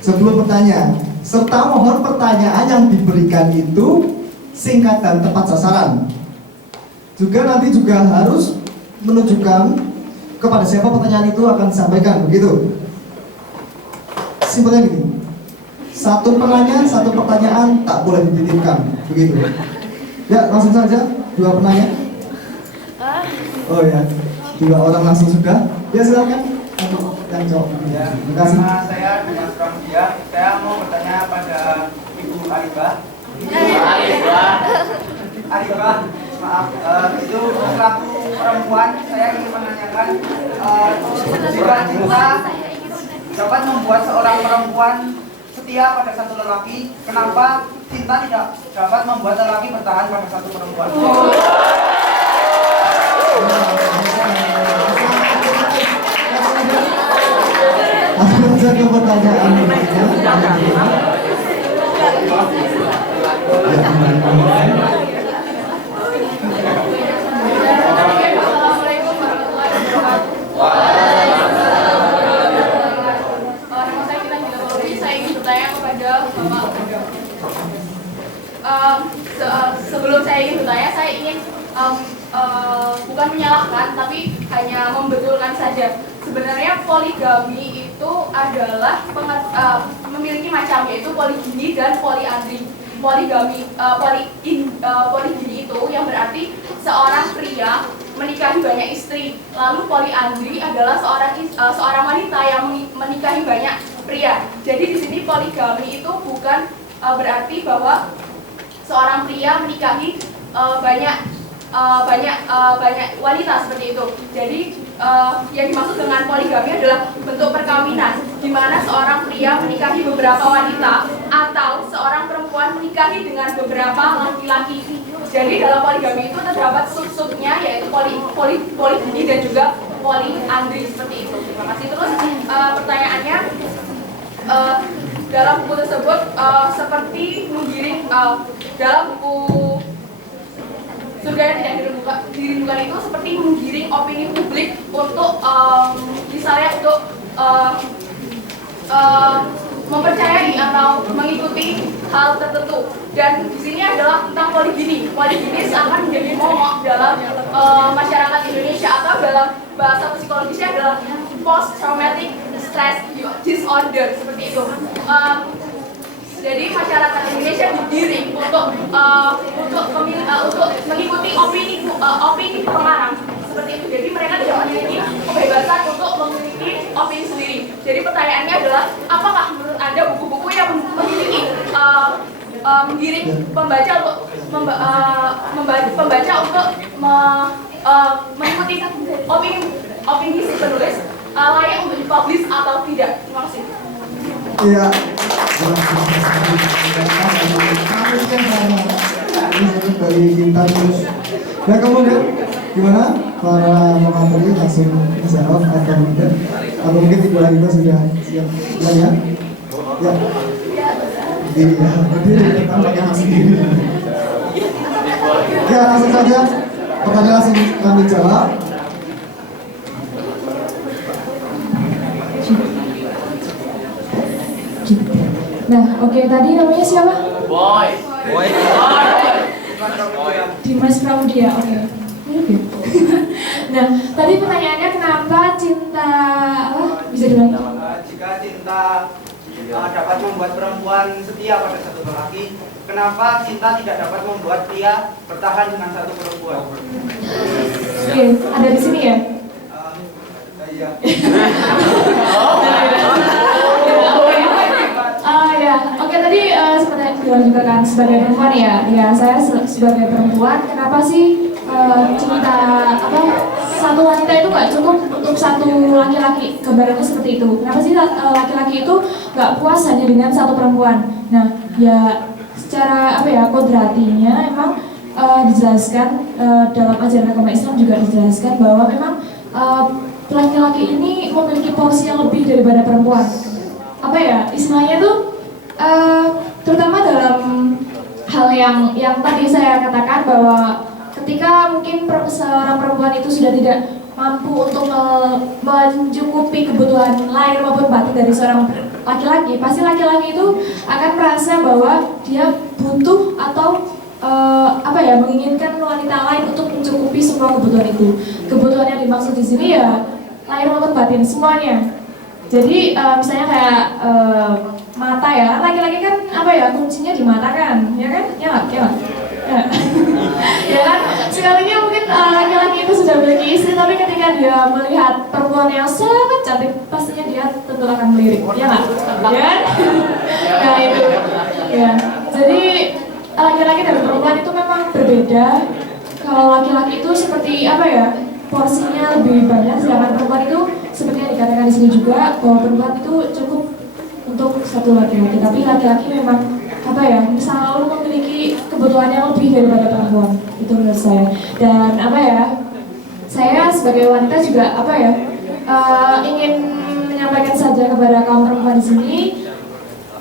Sebelum bertanya, serta mohon pertanyaan yang diberikan itu singkat dan tepat sasaran. Juga nanti juga harus menunjukkan kepada siapa pertanyaan itu akan disampaikan, begitu. Simpelnya gini, satu penanya, satu pertanyaan tak boleh dititipkan, begitu. Ya, langsung saja, 2 penanya. Oh ya, 2 orang langsung sudah. Ya silakan untuk yang jawab. Ya, Terima kasih. nama saya Dimas Pramudia. Saya mau bertanya pada Ibu Arifah. Arifah, maaf, itu selaku perempuan saya ingin menanyakan jika kita dapat membuat seorang perempuan setia pada satu lelaki, kenapa cinta tidak dapat membuat lelaki bertahan pada satu perempuan? Langsung saja ke pertanyaan berikutnya. Assalamualaikum warahmatullahi wabarakatuh. Nama saya Kita Gila. Saya ingin bertanya kepada Bapak. Sebelum saya ingin bertanya, saya ingin bukan menyalahkan, tapi hanya membetulkan saja. Sebenarnya poligami itu adalah memiliki macam, yaitu poligini dan poliandri. Poligini itu yang berarti seorang pria menikahi banyak istri. Lalu poliandri adalah seorang wanita yang menikahi banyak pria. Jadi di sini poligami itu bukan berarti bahwa seorang pria menikahi banyak wanita seperti itu. Jadi yang dimaksud dengan poligami adalah bentuk perkawinan, di mana seorang pria menikahi beberapa wanita atau seorang perempuan menikahi dengan beberapa laki-laki. Jadi dalam poligami itu terdapat sub-subnya, yaitu poligini dan juga poliandri seperti itu. Terima kasih. Terus pertanyaannya, dalam buku tersebut seperti menggiring dalam buku Surga yang Tidak Dirindukan itu seperti menggiring opini publik untuk misalnya untuk mempercayai atau mengikuti hal tertentu. Dan di sini adalah tentang poligini. Poligini akan menjadi momok dalam masyarakat Indonesia, atau dalam bahasa psikologisnya adalah post traumatic stress disorder seperti itu. Jadi masyarakat Indonesia digiring untuk mengikuti opini pengarang seperti itu. Jadi mereka tidak memiliki kebebasan untuk memiliki opini sendiri. Jadi pertanyaannya adalah, apakah menurut Anda buku-buku yang memiliki menggiring pembaca untuk pembaca untuk mengikuti opini si penulis layak untuk dipublish atau tidak. Terima kasih. Iya. Kami sekian sama. Ini satu dari Intan terus. Nah kemudian gimana para pemateri langsung jawab atau tidak? Atau mungkin tidak kita sudah siap ya? Ya. Berdiri ya, berdiri kita pakai hak sendiri. Ya langsung saja pertanyaan langsung kami jawab. Nah, oke, tadi namanya siapa? Boy. Dimas Pramudia, oke. Nah, tadi pertanyaannya kenapa cinta apa? Bisa diulangi? Jika cinta dapat membuat perempuan setia pada satu lelaki, kenapa cinta tidak dapat membuat pria bertahan dengan satu perempuan? Oke, ada di sini ya? Iya. Oke, tadi seperti yang bilang juga kan sebagai perempuan ya saya sebagai perempuan kenapa sih cinta apa satu wanita itu nggak cukup untuk satu laki-laki, gambarannya seperti itu. Kenapa sih laki-laki itu nggak puas hanya dengan satu perempuan? Nah, ya secara apa ya kodratinya emang dijelaskan dalam ajaran agama Islam juga dijelaskan bahwa memang laki-laki ini memiliki porsi yang lebih daripada perempuan. Apa ya istilahnya tuh terutama dalam hal yang tadi saya katakan bahwa ketika mungkin seorang perempuan itu sudah tidak mampu untuk mencukupi kebutuhan lahir maupun batin dari seorang laki-laki, pasti laki-laki itu akan merasa bahwa dia butuh atau menginginkan wanita lain untuk mencukupi semua kebutuhan itu. Kebutuhan yang dimaksud di sini ya lahir maupun batin semuanya. Jadi misalnya kayak mata ya, laki-laki kan kuncinya di mata kan, ya kan? Ya kan, sekalinya mungkin laki-laki itu sudah memiliki istri, tapi ketika dia melihat perempuan yang sangat cantik, pastinya dia tentu akan melirik, ya nggak? Ya kan? Nah itu, ya. Jadi laki-laki dan perempuan itu memang berbeda. Kalau laki-laki itu seperti porsinya lebih banyak, sedangkan perempuan itu seperti yang dikatakan di sini juga bahwa perempuan itu cukup untuk satu laki-laki, tapi laki-laki memang selalu memiliki kebutuhan yang lebih daripada perempuan. Itu menurut saya. Dan saya sebagai wanita juga ingin menyampaikan saja kepada kaum perempuan di sini,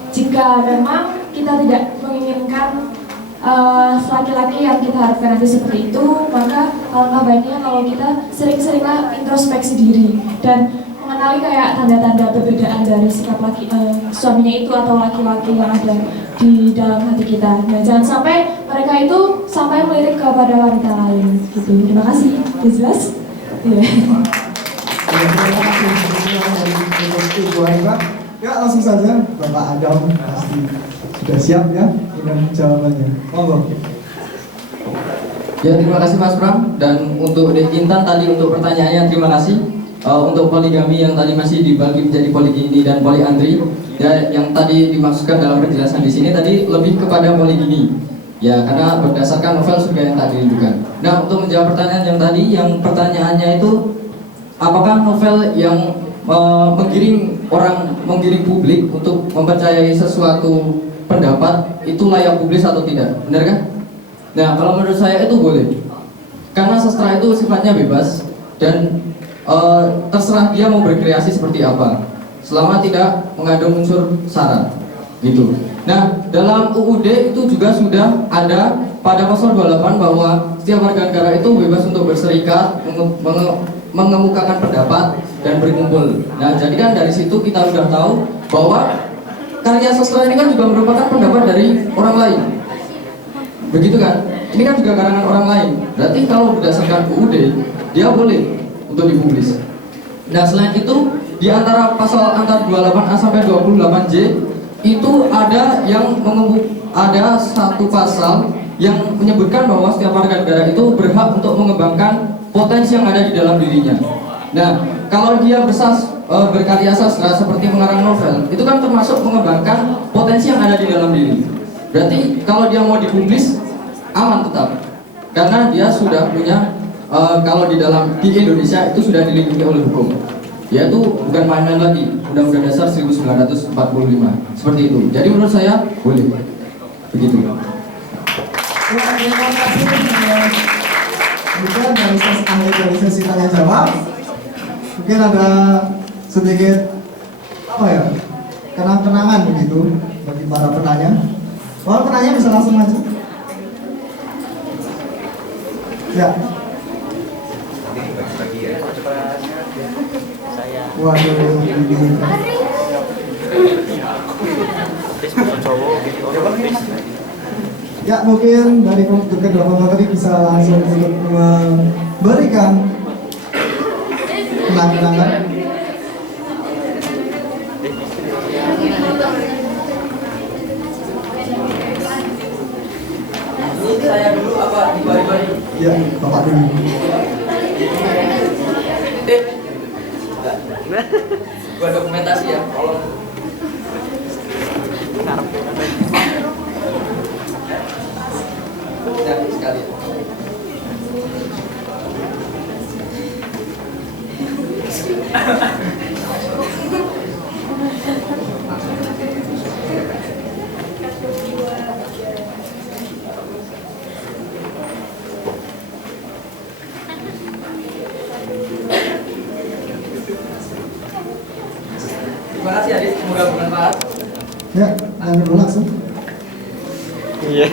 jika memang kita tidak menginginkan laki-laki yang kita harapkan nanti seperti itu, maka alangkah baiknya kalau kita sering-seringlah introspeksi diri dan mengenali kayak tanda-tanda perbedaan dari sikap suaminya itu atau laki-laki yang ada di dalam hati kita. Nah, jangan sampai mereka itu sampai melirik kepada wanita lain gitu. Terima kasih. Jelas? Iya. Ya langsung saja Bapak Adam pasti sudah siap ya dengan jawabannya. Monggo. Ya terima kasih Mas Pram, dan untuk Dek Intan tadi untuk pertanyaannya terima kasih. Untuk poligami yang tadi masih dibagi menjadi poligini dan poliandri, ya yang tadi dimaksudkan dalam penjelasan di sini tadi lebih kepada poligini. Ya karena berdasarkan novel surga yang tadi ditunjukkan. Nah untuk menjawab pertanyaan yang tadi, yang pertanyaannya itu apakah novel yang menggiring publik untuk mempercayai sesuatu pendapat itu layak publis atau tidak, benar kan? Nah kalau menurut saya itu boleh, karena sastra itu sifatnya bebas dan terserah dia mau berkreasi seperti apa, selama tidak mengandung unsur syarat gitu. Nah dalam UUD itu juga sudah ada pada pasal 28 bahwa setiap warga negara itu bebas untuk berserikat, mengemukakan pendapat dan berkumpul. Nah jadi kan dari situ kita sudah tahu bahwa karya sastra ini kan juga merupakan pendapat dari orang lain, begitu kan? Ini kan juga karangan orang lain. Berarti kalau berdasarkan UUD dia boleh untuk dipublis. Nah selain itu di antara pasal antara 28A sampai 28J itu ada yang ada satu pasal yang menyebutkan bahwa setiap warga negara itu berhak untuk mengembangkan potensi yang ada di dalam dirinya. Nah kalau dia berkarya sastra seperti mengarang novel, itu kan termasuk mengembangkan potensi yang ada di dalam diri. Berarti kalau dia mau dipublis aman tetap, karena dia sudah punya kalau di Indonesia itu sudah dilindungi oleh hukum, yaitu bukan main-main lagi. Undang-Undang Dasar 1945 seperti itu. Jadi menurut saya boleh begitu. Terima kasih. Mungkin dari sesi tanya jawab, mungkin ada sedikit apa ya, kenang-kenangan begitu bagi para penanya. Mohon penanya bisa langsung maju. Ya. Waduh, ini. Ya, mungkin dari kedua pemateri bisa langsung untuk memberikan kenang-kenangan. Saya dulu apa dibari-bari? Ya, Bapak dulu. Gua dokumentasi ya, tolong. Ya, sekali. Terima kasih adik, semoga bermanfaat. Ya, yang kedua langsung. Iya.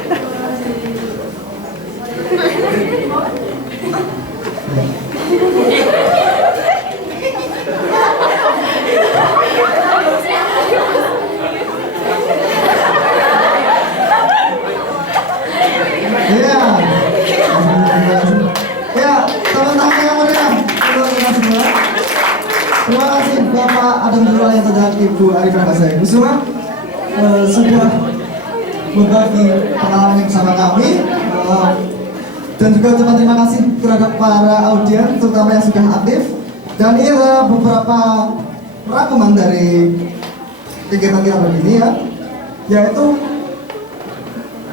Iya. Ya, teman-teman yang meriah. Terima kasih Bapak Adam Nurul dan Ibu Arifah Basai Kusuma sudah berbagi pengalaman bersama kami, dan juga ucapan terima kasih terhadap para audiens terutama yang sudah aktif. Dan ini adalah beberapa rangkuman dari kegiatan kita begini ya, yaitu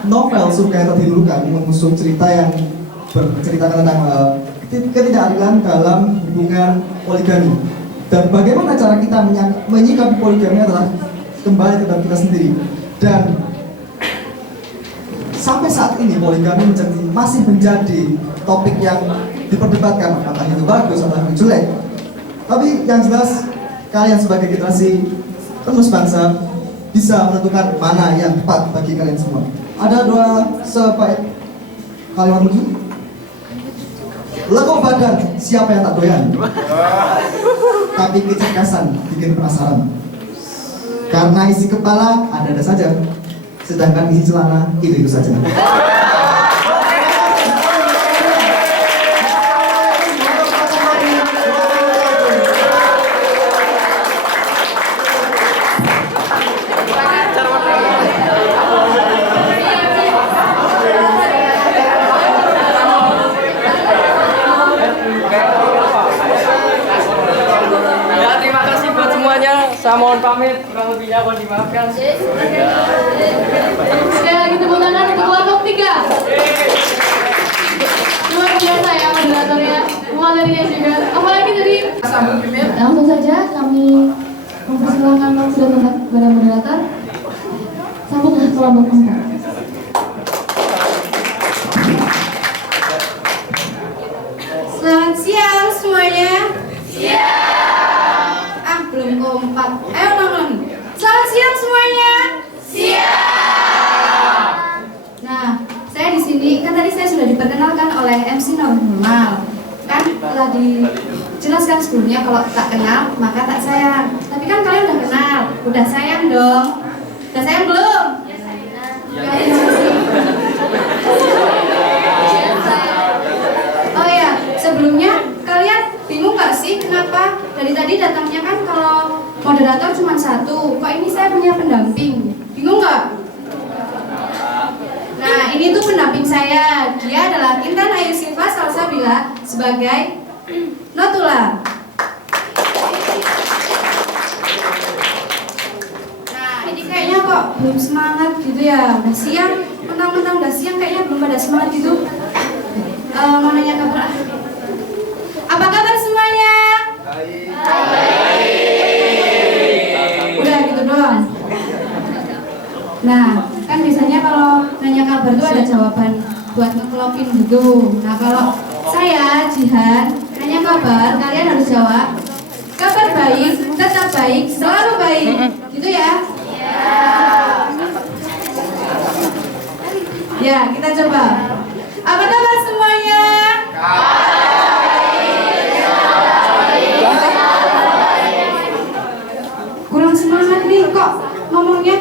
novel Surga yang Tertidukan mengusung cerita yang berceritakan tentang ketidakadilan dalam hubungan poligami, dan bagaimana cara kita menyikapi poligami adalah kembali ke dalam kita sendiri. Dan sampai saat ini poligami masih menjadi topik yang diperdebatkan, apakah itu bagus atau itu jelek. Tapi yang jelas kalian sebagai generasi penerus bangsa bisa menentukan mana yang tepat bagi kalian semua. Ada dua kalimat lucu. Lekuk badan, siapa yang tak doyan? Tapi kecerdasan bikin penasaran. Karena isi kepala ada saja, sedangkan isi celana itu saja. Saya mohon pamit, kurang lebihnya mohon dimaafkan. Sekali lagi tepuk tangan untuk kelompok 3. Luar biasa ya moderatornya, materinya juga. Apalagi tadi? Langsung saja kami mempersilahkan sudah tempat kepada moderator. Sambutlah kelompok 4. Selamat siang semuanya. Belum kompak. Ayo ulang. Selamat siang semuanya. Siang. Nah, saya di sini kan tadi saya sudah diperkenalkan oleh MC Normal. Kan telah dijelaskan sebelumnya kalau tak kenal maka tak sayang. Tapi kan kalian udah kenal, udah sayang dong. Udah sayang belum? Oh ya, sebelumnya kalian bingung gak sih kenapa dari tadi datangnya kan kalau moderator cuma satu, kok ini saya punya pendamping? Bingung gak? Nah, ini tuh pendamping saya. Dia adalah Intan Ayu Silva Salsabila sebagai Notula. Nah, ini kayaknya kok belum semangat gitu ya? Udah siang, mentang-mentang udah siang kayaknya belum pada semangat gitu. Mau nanya kabar. Apa kabar semuanya? Udah gitu doang. Nah, kan biasanya kalau nanya kabar tuh ada jawaban buat ngeklopin gitu. Nah, kalau saya Jihan nanya kabar, kalian harus jawab kabar baik, tetap baik, selalu baik. Gitu ya? Ya, kita coba. Apa kabar semuanya? Kurang semangat nih kok ngomongnya.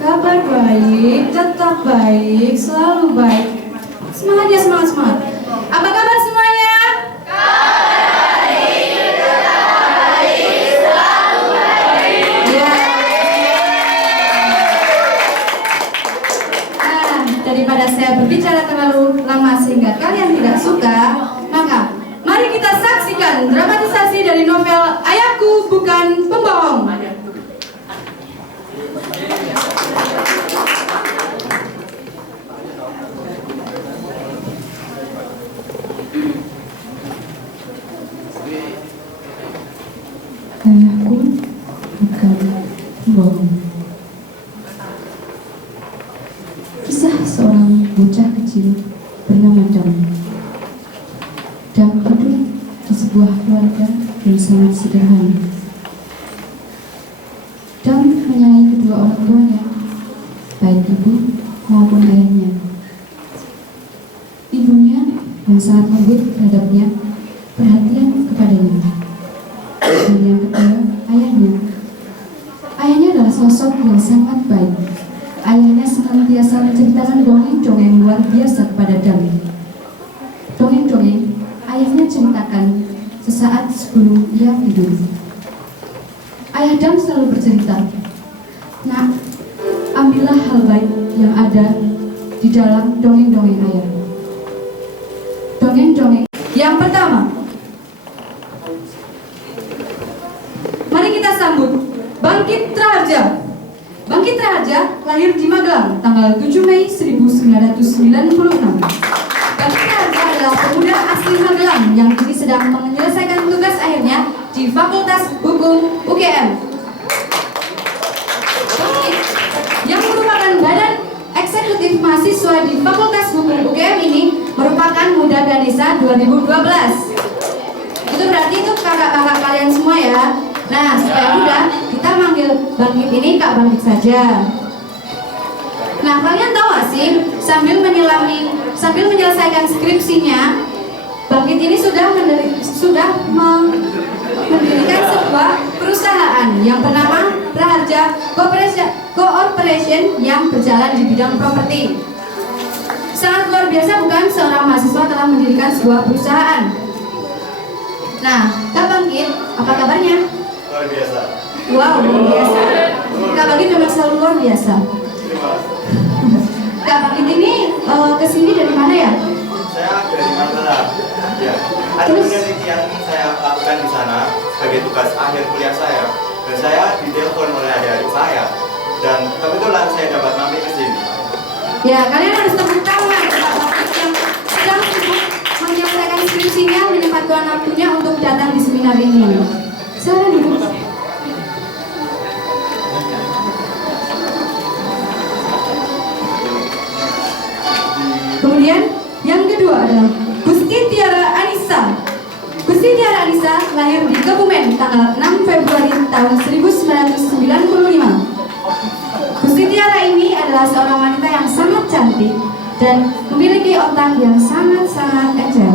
Kabar baik, tetap baik, selalu baik. Semangat ya, semangat. Apa kabar semuanya? Daripada saya berbicara terlalu lama sehingga kalian tidak suka, maka mari kita saksikan dramatisasi dari novel Ayahku Bukan Pembohong. Ayahku bukan pembohong. Kisah seorang bocah kecil bernama Dam. Dam hidup di sebuah keluarga yang sangat sederhana. Dam menyayangi kedua orang tuanya, baik ibu maupun ayahnya. Ibunya yang sangat lembut terhadapnya, perhatian kepadanya. Dan yang kedua, ayahnya. Ayahnya adalah sosok yang sangat baik. Ayahnya senantiasa menceritakan dongeng-dongeng luar biasa kepada Dam. Dongeng-dongeng ayahnya ceritakan sesaat sebelum ia tidur. Ayah Dam selalu bercerita, "Nak, ambillah hal baik yang ada di dalam dongeng-dongeng ayah." Dongeng-dongeng Yang pertama, mari kita sambut Bangkit Raharja. Bangkit Raharja lahir di Magelang tanggal 7 Mei 1996. Bangkit Raharja adalah pemuda asli Magelang yang kini sedang menyelesaikan tugas akhirnya di Fakultas Hukum UGM. Bangkit, yang merupakan badan eksekutif mahasiswa di Fakultas Hukum UGM ini, merupakan Muda Ganesha 2012. Itu berarti itu kakak-kakak kalian semua ya. Nah, supaya mudah, kita manggil Bangkit ini Kak Bangkit saja. Nah, kalian tahu gak sih, sambil menyelesaikan skripsinya, Bangkit ini sudah mendirikan sebuah perusahaan yang bernama Raharja Corporation yang berjalan di bidang properti. Sangat luar biasa bukan, seorang mahasiswa telah mendirikan sebuah perusahaan. Nah, Kak Bangkit, apa kabarnya? Luar biasa. Wow, luar biasa. Kak Bangkit memang selalu luar biasa. Kak Bangkit ini kesini dari mana ya? Saya dari Magelang. Ya. Ada penelitian saya lakukan di sana sebagai tugas akhir kuliah saya. Dan saya ditelepon oleh adik-adik saya. Dan kebetulan saya dapat mampir ke sini. Ya, kalian harus tepuk tangan Kak Bangkit yang sedang sibuk menyelesaikan skripsinya, menyempatkan waktunya untuk datang di seminar ini. Silakan duduk. Kemudian yang kedua adalah Gusti Tiara Anissa. Gusti Tiara Anissa lahir di Kebumen tanggal 6 Februari tahun 1995. Gusti Tiara ini adalah seorang wanita yang sangat cantik dan memiliki otak yang sangat-sangat kecil.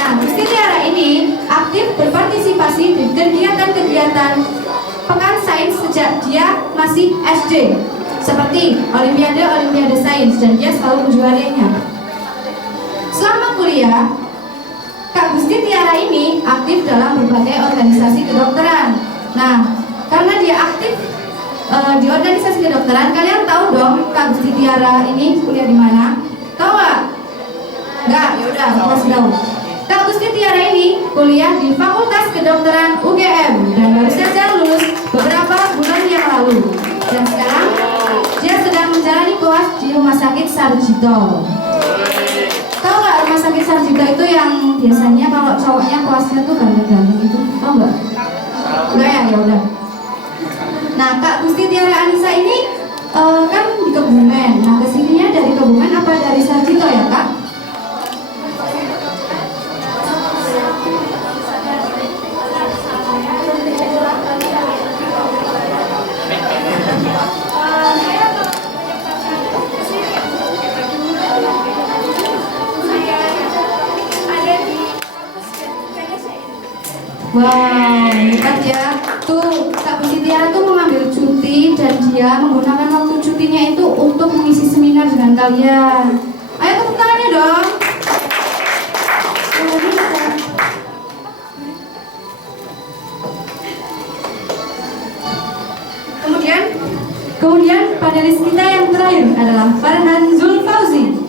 Nah, Gusti Tiara ini aktif berpartisipasi di kegiatan-kegiatan Pekan Sains sejak dia masih SD, seperti Olimpiade Sains, dan dia selalu menjuarainya. Selama kuliah, Kak Gusti Tiara ini aktif dalam berbagai organisasi kedokteran. Nah, karena dia aktif di organisasi kedokteran, kalian tahu dong Kak Gusti Tiara ini kuliah di mana? Tahu nggak? Nggak, yaudah, aku kasih tahu. Kak Kak Gusti Tiara ini kuliah di Fakultas Kedokteran UGM dan baru saja lulus beberapa bulan yang lalu. Dan sekarang dia sedang menjalani koas di Rumah Sakit Sarjito. Tahu nggak Rumah Sakit Sarjito itu yang biasanya kalau cowoknya koasnya tuh ganteng-ganteng itu? Tahu nggak? Enggak ya, ya udah. Nah, Kak Gusti Tiara Anissa ini kan di Kebumen. Nah, kesininya dari Kebumen apa dari Sarjito ya, Kak? Wow, hebat ya. Tuh, Kak Gusti Tiara tuh mengambil cuti dan dia menggunakan waktu cutinya itu untuk mengisi seminar dengan kalian. Ayo tepuk tangannya dong. Kemudian panelis kita yang terakhir adalah Farhan Zulfauzi.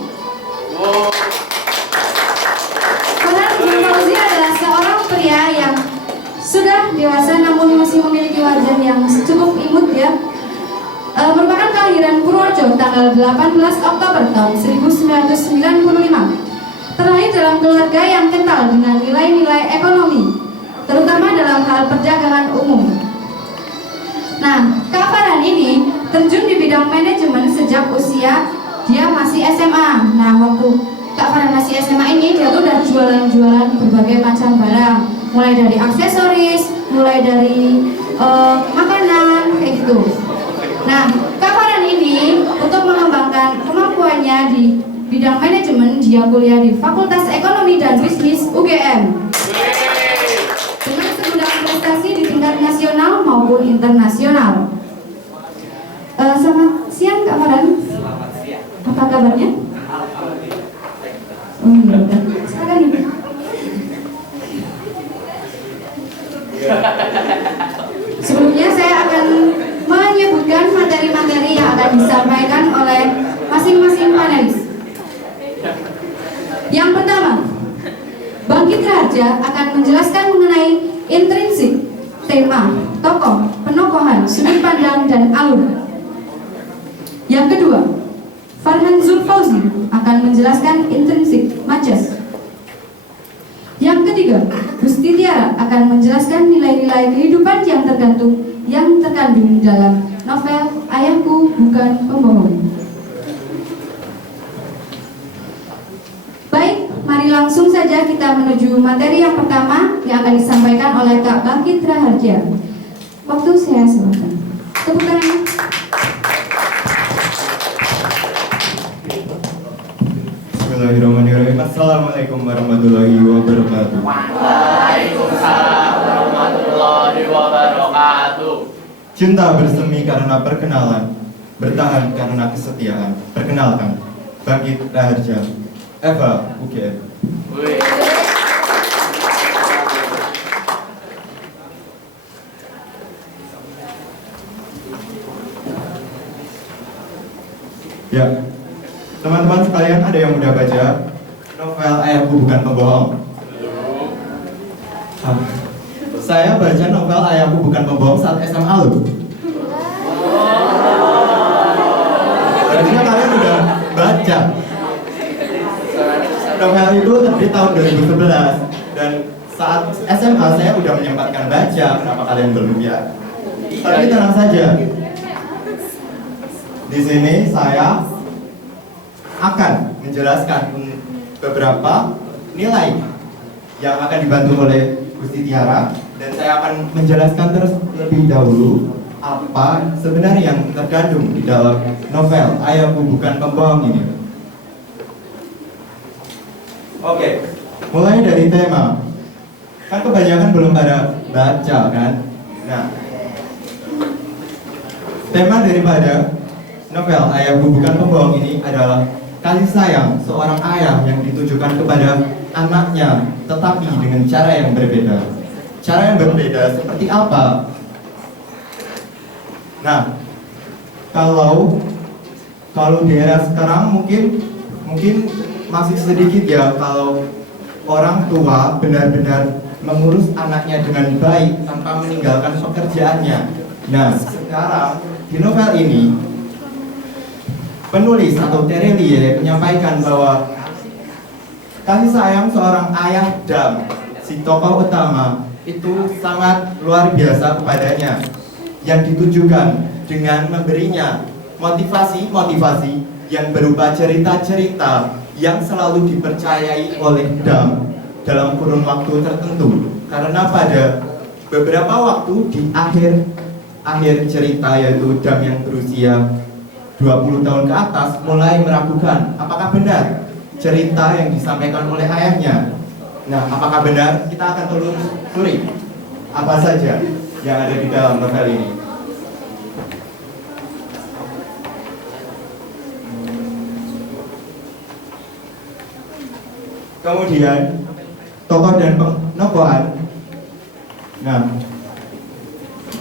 Farhan Zulfauzi adalah seorang pria yang sudah dewasa namun masih memiliki wajah yang cukup imut ya. Merupakan kelahiran Purworejo tanggal 18 Oktober tahun 1995. Terlahir dalam keluarga yang kental dengan nilai-nilai ekonomi, terutama dalam hal perdagangan umum. Nah, Kak Farhan ini terjun di bidang manajemen sejak usia dia masih SMA. Nah, waktu Kak Farhan masih SMA ini dia tuh udah jualan-jualan berbagai macam barang, mulai dari aksesoris, mulai dari makanan kayak gitu. Nah, Kak Farhan ini untuk mengembangkan kemampuannya di bidang manajemen, dia kuliah di Fakultas Ekonomi dan Bisnis UGM. Dengan segudang prestasi di tingkat nasional maupun internasional. Selamat siang Kak Farhan. Selamat siang. Apa kabarnya? Oh iya, udah. Silakan Ibu. Sebelumnya saya akan menyebutkan materi-materi yang akan disampaikan oleh masing-masing panelis. Yang pertama, Bangkit Raharja akan menjelaskan mengenai intrinsik, tema, tokoh, penokohan, sudut pandang, dan alur. Yang kedua, Farhan Zulfauzi akan menjelaskan intrinsik, majas. Yang ketiga, Gusti Tiara akan menjelaskan nilai-nilai kehidupan yang terkandung dalam novel Ayahku Bukan Pembohong. Baik, mari langsung saja kita menuju materi yang pertama yang akan disampaikan oleh Kak Bangkit Raharja. Waktu saya silakan. Tepuk tangan. Bismillahirrahmanirrahim. Assalamualaikum warahmatullahi wabarakatuh. Waalaikumsalam warahmatullahi wabarakatuh. Cinta bersemi karena perkenalan, bertahan karena kesetiaan. Perkenalkan, Bangkit Raharja, Eva UGM. Ya, teman-teman sekalian, ada yang udah baca novel Ayahku Bukan Pembohong? Saya baca novel Ayahku Bukan Pembohong saat SMA loh. Berarti kalian udah baca. Novel itu terbit tahun 2011 dan saat SMA saya udah menyempatkan baca. Kenapa kalian belum ya? Tapi tenang saja. Di sini saya akan menjelaskan beberapa nilai yang akan dibantu oleh Gusti Tiara, dan saya akan menjelaskan terlebih dahulu apa sebenarnya yang terkandung di dalam novel Ayahku Bukan Pembohong ini. Oke, mulai dari tema. Kan kebanyakan belum pada baca kan? Nah, tema daripada novel Ayahku Bukan Pembohong ini adalah kasih sayang seorang ayah yang ditujukan kepada anaknya, tetapi dengan cara yang berbeda. Cara yang berbeda seperti apa? Nah, kalau di era sekarang mungkin masih sedikit ya kalau orang tua benar-benar mengurus anaknya dengan baik tanpa meninggalkan pekerjaannya. Nah, sekarang di novel ini penulis atau Terelie menyampaikan bahwa kasih sayang seorang ayah Dam, si tokoh utama, itu sangat luar biasa kepadanya, yang ditujukan dengan memberinya motivasi-motivasi yang berupa cerita-cerita yang selalu dipercayai oleh Dam dalam kurun waktu tertentu. Karena pada beberapa waktu di akhir cerita, yaitu Dam yang berusia 20 tahun ke atas mulai meragukan apakah benar cerita yang disampaikan oleh ayahnya. Nah, apakah benar? Kita akan telusuri apa saja yang ada di dalam novel ini. Kemudian tokoh dan penokohan. Nah,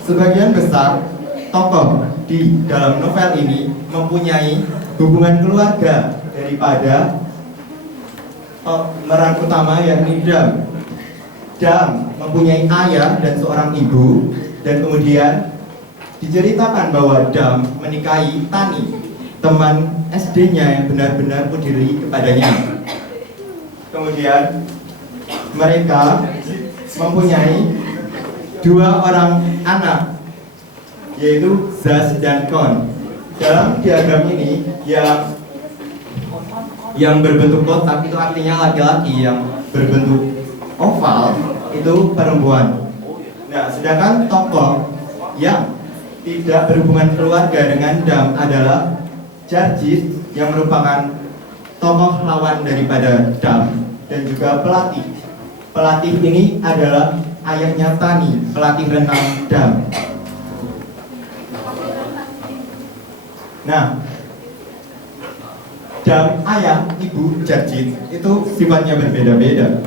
sebagian besar tokoh di dalam novel ini mempunyai hubungan keluarga daripada pemeran utama, yakni Dam. Dam mempunyai ayah dan seorang ibu, dan kemudian diceritakan bahwa Dam menikahi Tani, teman SD-nya yang benar-benar peduli kepadanya. Kemudian mereka mempunyai 2 orang anak, yaitu Zaz dan Kon. Dalam diagram ini yang berbentuk kotak itu artinya laki-laki, yang berbentuk oval itu perempuan. Nah, sedangkan tokoh yang tidak berhubungan keluarga dengan Dam adalah Jarjit, yang merupakan tokoh lawan daripada Dam, dan juga pelatih. Pelatih ini adalah ayahnya Tani, pelatih renang Dam. Nah, Dam ayah, ibu Jarjit itu sifatnya berbeda-beda.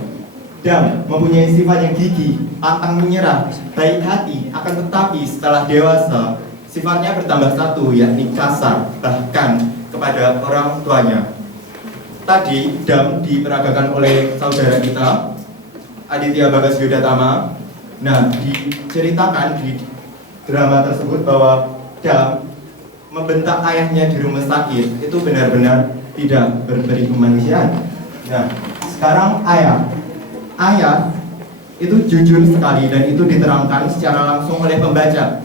Dam mempunyai sifat yang gigih, pantang menyerah, baik hati, akan tetapi setelah dewasa sifatnya bertambah satu, yakni kasar, bahkan kepada orang tuanya. Tadi Dam diperagakan oleh saudara kita Aditya Bagas Yudatama. Nah, diceritakan di drama tersebut bahwa Dam membentak ayahnya di rumah sakit itu benar-benar tidak berberi kemanusiaan. Nah, sekarang ayah itu jujur sekali, dan itu diterangkan secara langsung oleh pembaca.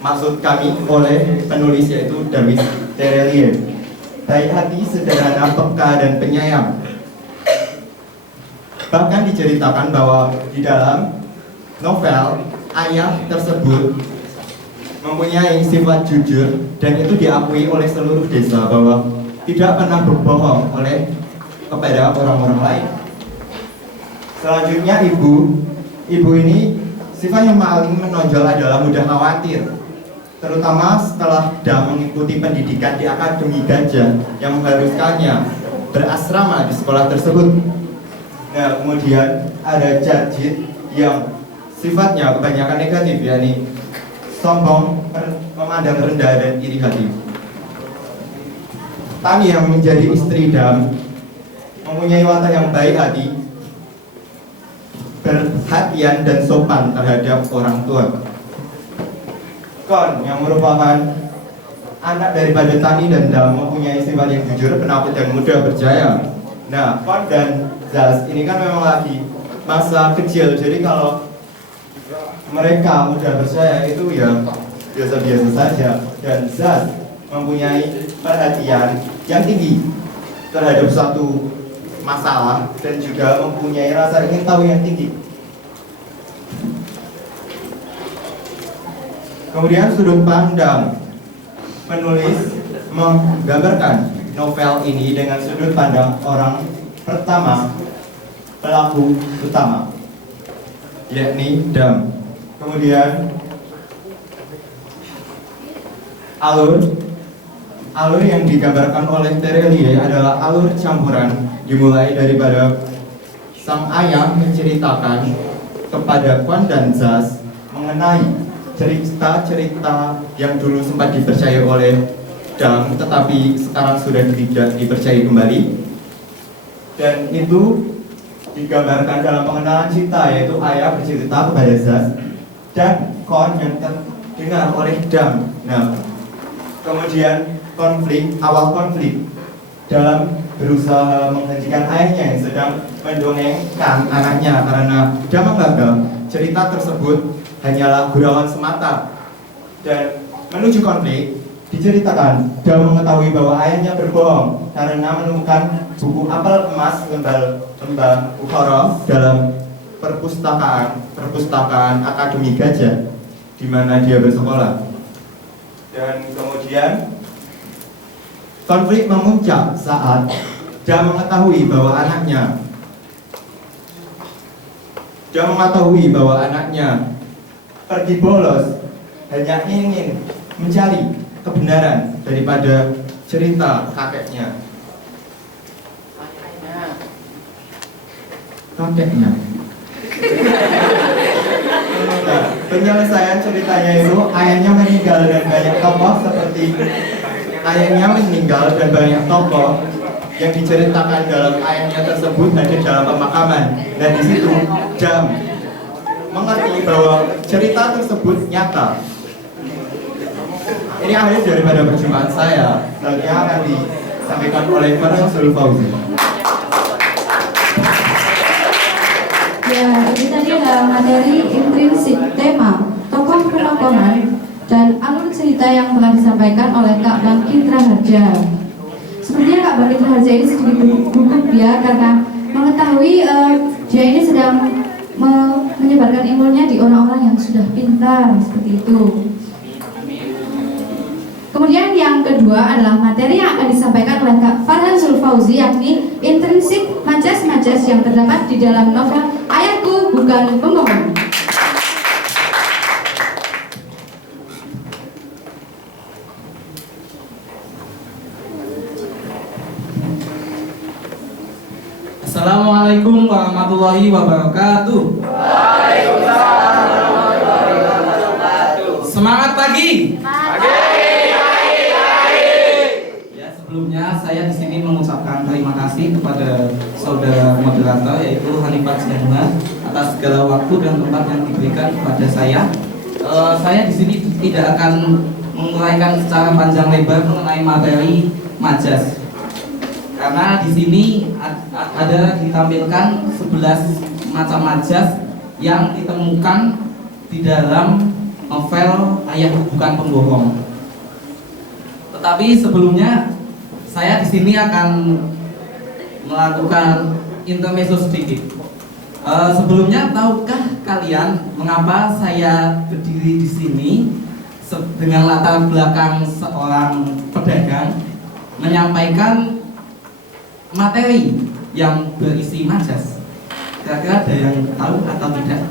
Maksud kami oleh penulis, yaitu Darwis Terelie. Baik hati, sederhana, peka, dan penyayang. Bahkan diceritakan bahwa di dalam novel ayah tersebut mempunyai sifat jujur, dan itu diakui oleh seluruh desa bahwa tidak pernah berbohong kepada orang-orang lain. Selanjutnya ibu ini sifat yang paling menonjol adalah mudah khawatir, terutama setelah Dam mengikuti pendidikan di Akademi Gajah yang mengharuskannya berasrama di sekolah tersebut. Nah, kemudian ada Jarjit yang sifatnya kebanyakan negatif, yakni sombong, memandang rendah, dan iri hati. Tani yang menjadi istri Dam mempunyai watak yang baik hati, perhatian, dan sopan terhadap orang tua. Kon yang merupakan anak daripada Tani dan Dam mempunyai sifat yang jujur, penakut, dan mudah percaya. Nah, Kon dan Zaz ini kan memang lagi masa kecil, jadi kalau mereka mudah percaya itu ya biasa-biasa saja. Dan Zaz mempunyai perhatian yang tinggi terhadap suatu masalah, dan juga mempunyai rasa ingin tahu yang tinggi. Kemudian sudut pandang penulis menggambarkan novel ini dengan sudut pandang orang pertama, pelaku utama, yakni Dam. Kemudian alur yang digambarkan oleh Terelie adalah alur campuran, dimulai daripada sang ayah menceritakan kepada Kon dan Zaz mengenai cerita-cerita yang dulu sempat dipercaya oleh Dam, tetapi sekarang sudah tidak dipercaya kembali. Dan itu digambarkan dalam pengenalan cipta, yaitu ayah bercerita kepada Zaz dan Kon yang terdengar oleh Dam. Nah, kemudian awal konflik dalam berusaha menghentikan ayahnya yang sedang mendongengkan anaknya karena Dam menganggap cerita tersebut hanyalah gurauan semata. Dan menuju konflik, diceritakan Dam mengetahui bahwa ayahnya berbohong karena menemukan buku apel emas lembah Bukhara dalam perpustakaan Akademi Gajah di mana dia bersekolah. Dan kemudian konflik memuncak saat Dam mengetahui bahwa anaknya pergi bolos hanya ingin mencari kebenaran daripada cerita kakeknya. Nah, penyelesaian ceritanya itu ayahnya meninggal dan banyak tokoh yang diceritakan dalam ayahnya tersebut hadir dalam pemakaman. Dan di situ Dam mengerti bahwa cerita tersebut nyata. Ini akhir daripada perjumpaan saya. Selanjutnya akan disampaikan oleh Farhan Sulfauzi. Ya, ini tadi adalah materi intrinsik tema, tokoh penokohan, dan alur cerita yang telah disampaikan oleh Kak Bangkit Raharja. Sepertinya Kak Bangkit Raharja ini sedikit gugup ya, karena mengetahui dia ini sedang menyebarkan ilmunya di orang-orang yang sudah pintar, seperti itu. Kemudian yang kedua adalah materi yang akan disampaikan oleh Kak Farhan Sulfauzi, yakni intrinsik majas-majas yang terdapat di dalam novel Ayahku Bukan Pembohong. Assalamualaikum warahmatullahi wabarakatuh. Semangat pagi. Sebelumnya saya di sini mengucapkan terima kasih kepada saudara moderator yaitu Hanifat Sianuha atas segala waktu dan tempat yang diberikan kepada saya. Saya di sini tidak akan menguraikan secara panjang lebar mengenai materi majas, karena di sini ada ditampilkan 11 macam majas yang ditemukan di dalam novel Ayahku Bukan Pembohong. Tetapi sebelumnya saya di sini akan melakukan intermezzo sedikit. Sebelumnya, tahukah kalian mengapa saya berdiri di sini dengan latar belakang seorang pedagang menyampaikan materi yang berisi majas? Kira-kira ada yang tahu atau tidak?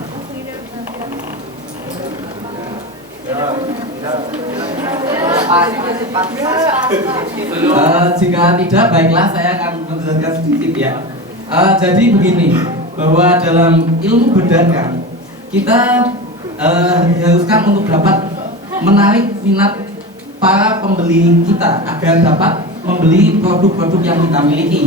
Jika tidak, baiklah saya akan menjelaskan sedikit ya. Jadi begini, bahwa dalam ilmu berdagang kita diharuskan untuk dapat menarik minat para pembeli kita agar dapat membeli produk-produk yang kita miliki.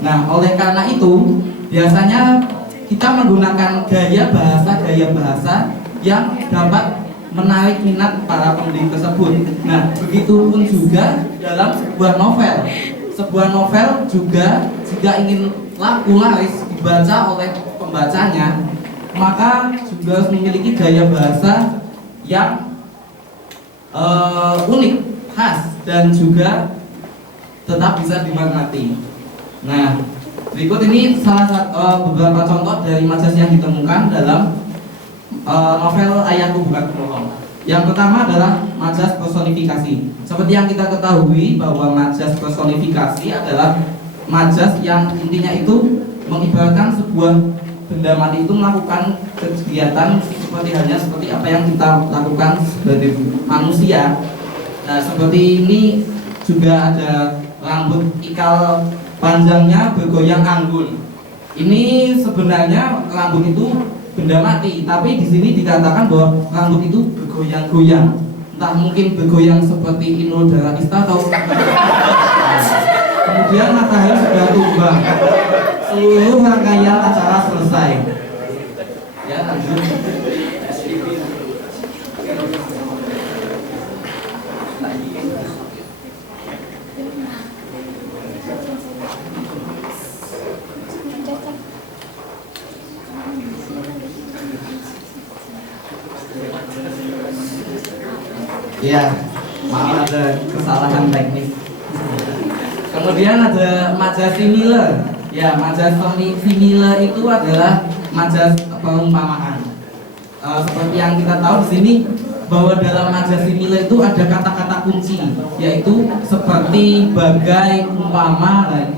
Nah, oleh karena itu biasanya kita menggunakan gaya bahasa yang dapat menarik minat para pembeli tersebut. Nah, begitupun juga dalam sebuah novel. Sebuah novel juga jika ingin laku laris dibaca oleh pembacanya, maka juga harus memiliki gaya bahasa yang unik, khas, dan juga tetap bisa dinikmati. Nah, berikut ini salah satu beberapa contoh dari majas yang ditemukan dalam novel Ayahku Bukan Pembohong. Yang pertama adalah majas personifikasi. Seperti yang kita ketahui bahwa majas personifikasi adalah majas yang intinya itu mengibaratkan sebuah benda mati itu melakukan kegiatan seperti apa yang kita lakukan sebagai manusia. Nah, seperti ini juga ada rambut ikal panjangnya bergoyang anggun. Ini sebenarnya rambut itu benda mati, tapi di sini dikatakan bahwa rambut itu bergoyang-goyang. Entah mungkin bergoyang seperti Inul Daratista atau kemudian matahari sudah tumbang. seluruh rangkaian acara selesai. Ya, lanjut. Ya, maaf ada kesalahan teknis. Kemudian ada majas simile. Ya, majas simile itu adalah majas perumpamaan. Seperti yang kita tahu di sini bahwa dalam majas simile itu ada kata-kata kunci, yaitu seperti, bagai, umpama, dan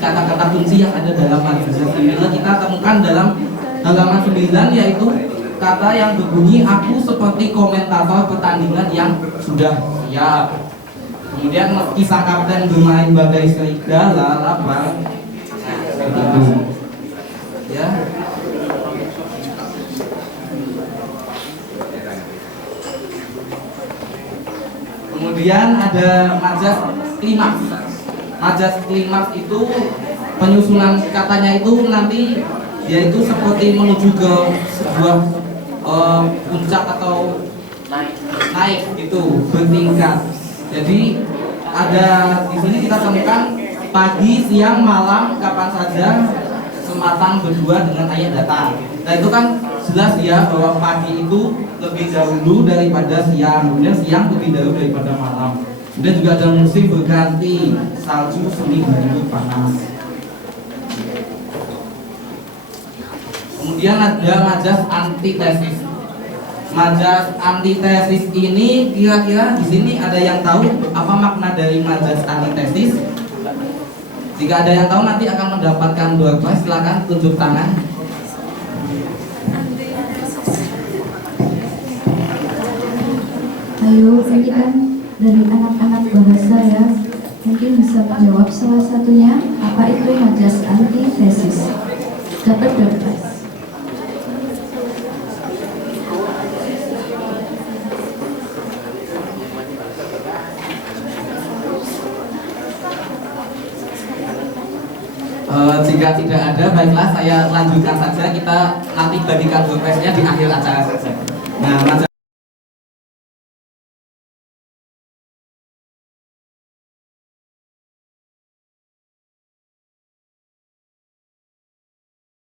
kata-kata kunci yang ada dalam majas simile kita temukan dalam halaman 9, yaitu kata yang berbunyi aku seperti komentator pertandingan yang sudah siap. Kemudian kisah kapten bermain bagai serigala lapar. Begitu. Ya. Kemudian ada majas klimaks. Majas klimaks itu penyusunan katanya itu nanti yaitu seperti menuju ke sebuah puncak atau naik gitu, bertingkat. Jadi ada di sini kita temukan pagi, siang, malam, kapan saja sematang berdua dengan ayah datang. Nah itu kan jelas ya bahwa pagi itu lebih dahulu daripada siang, kemudian siang lebih dahulu daripada malam. Kemudian juga ada musim berganti, salju, semi, gerimis, panas. Kemudian ada majas antitesis. Majas antitesis ini kira-kira di sini ada yang tahu apa makna dari majas antitesis? Jika ada yang tahu nanti akan mendapatkan door prize. Silakan tunjuk tangan. Ayo, ini kan dari anak-anak bahasa ya. Mungkin bisa menjawab salah satunya. Apa itu majas antitesis? Dapat door prize. Jika tidak ada, baiklah saya lanjutkan saja. Kita nanti bagikan door prize-nya di akhir acara saja. Nah,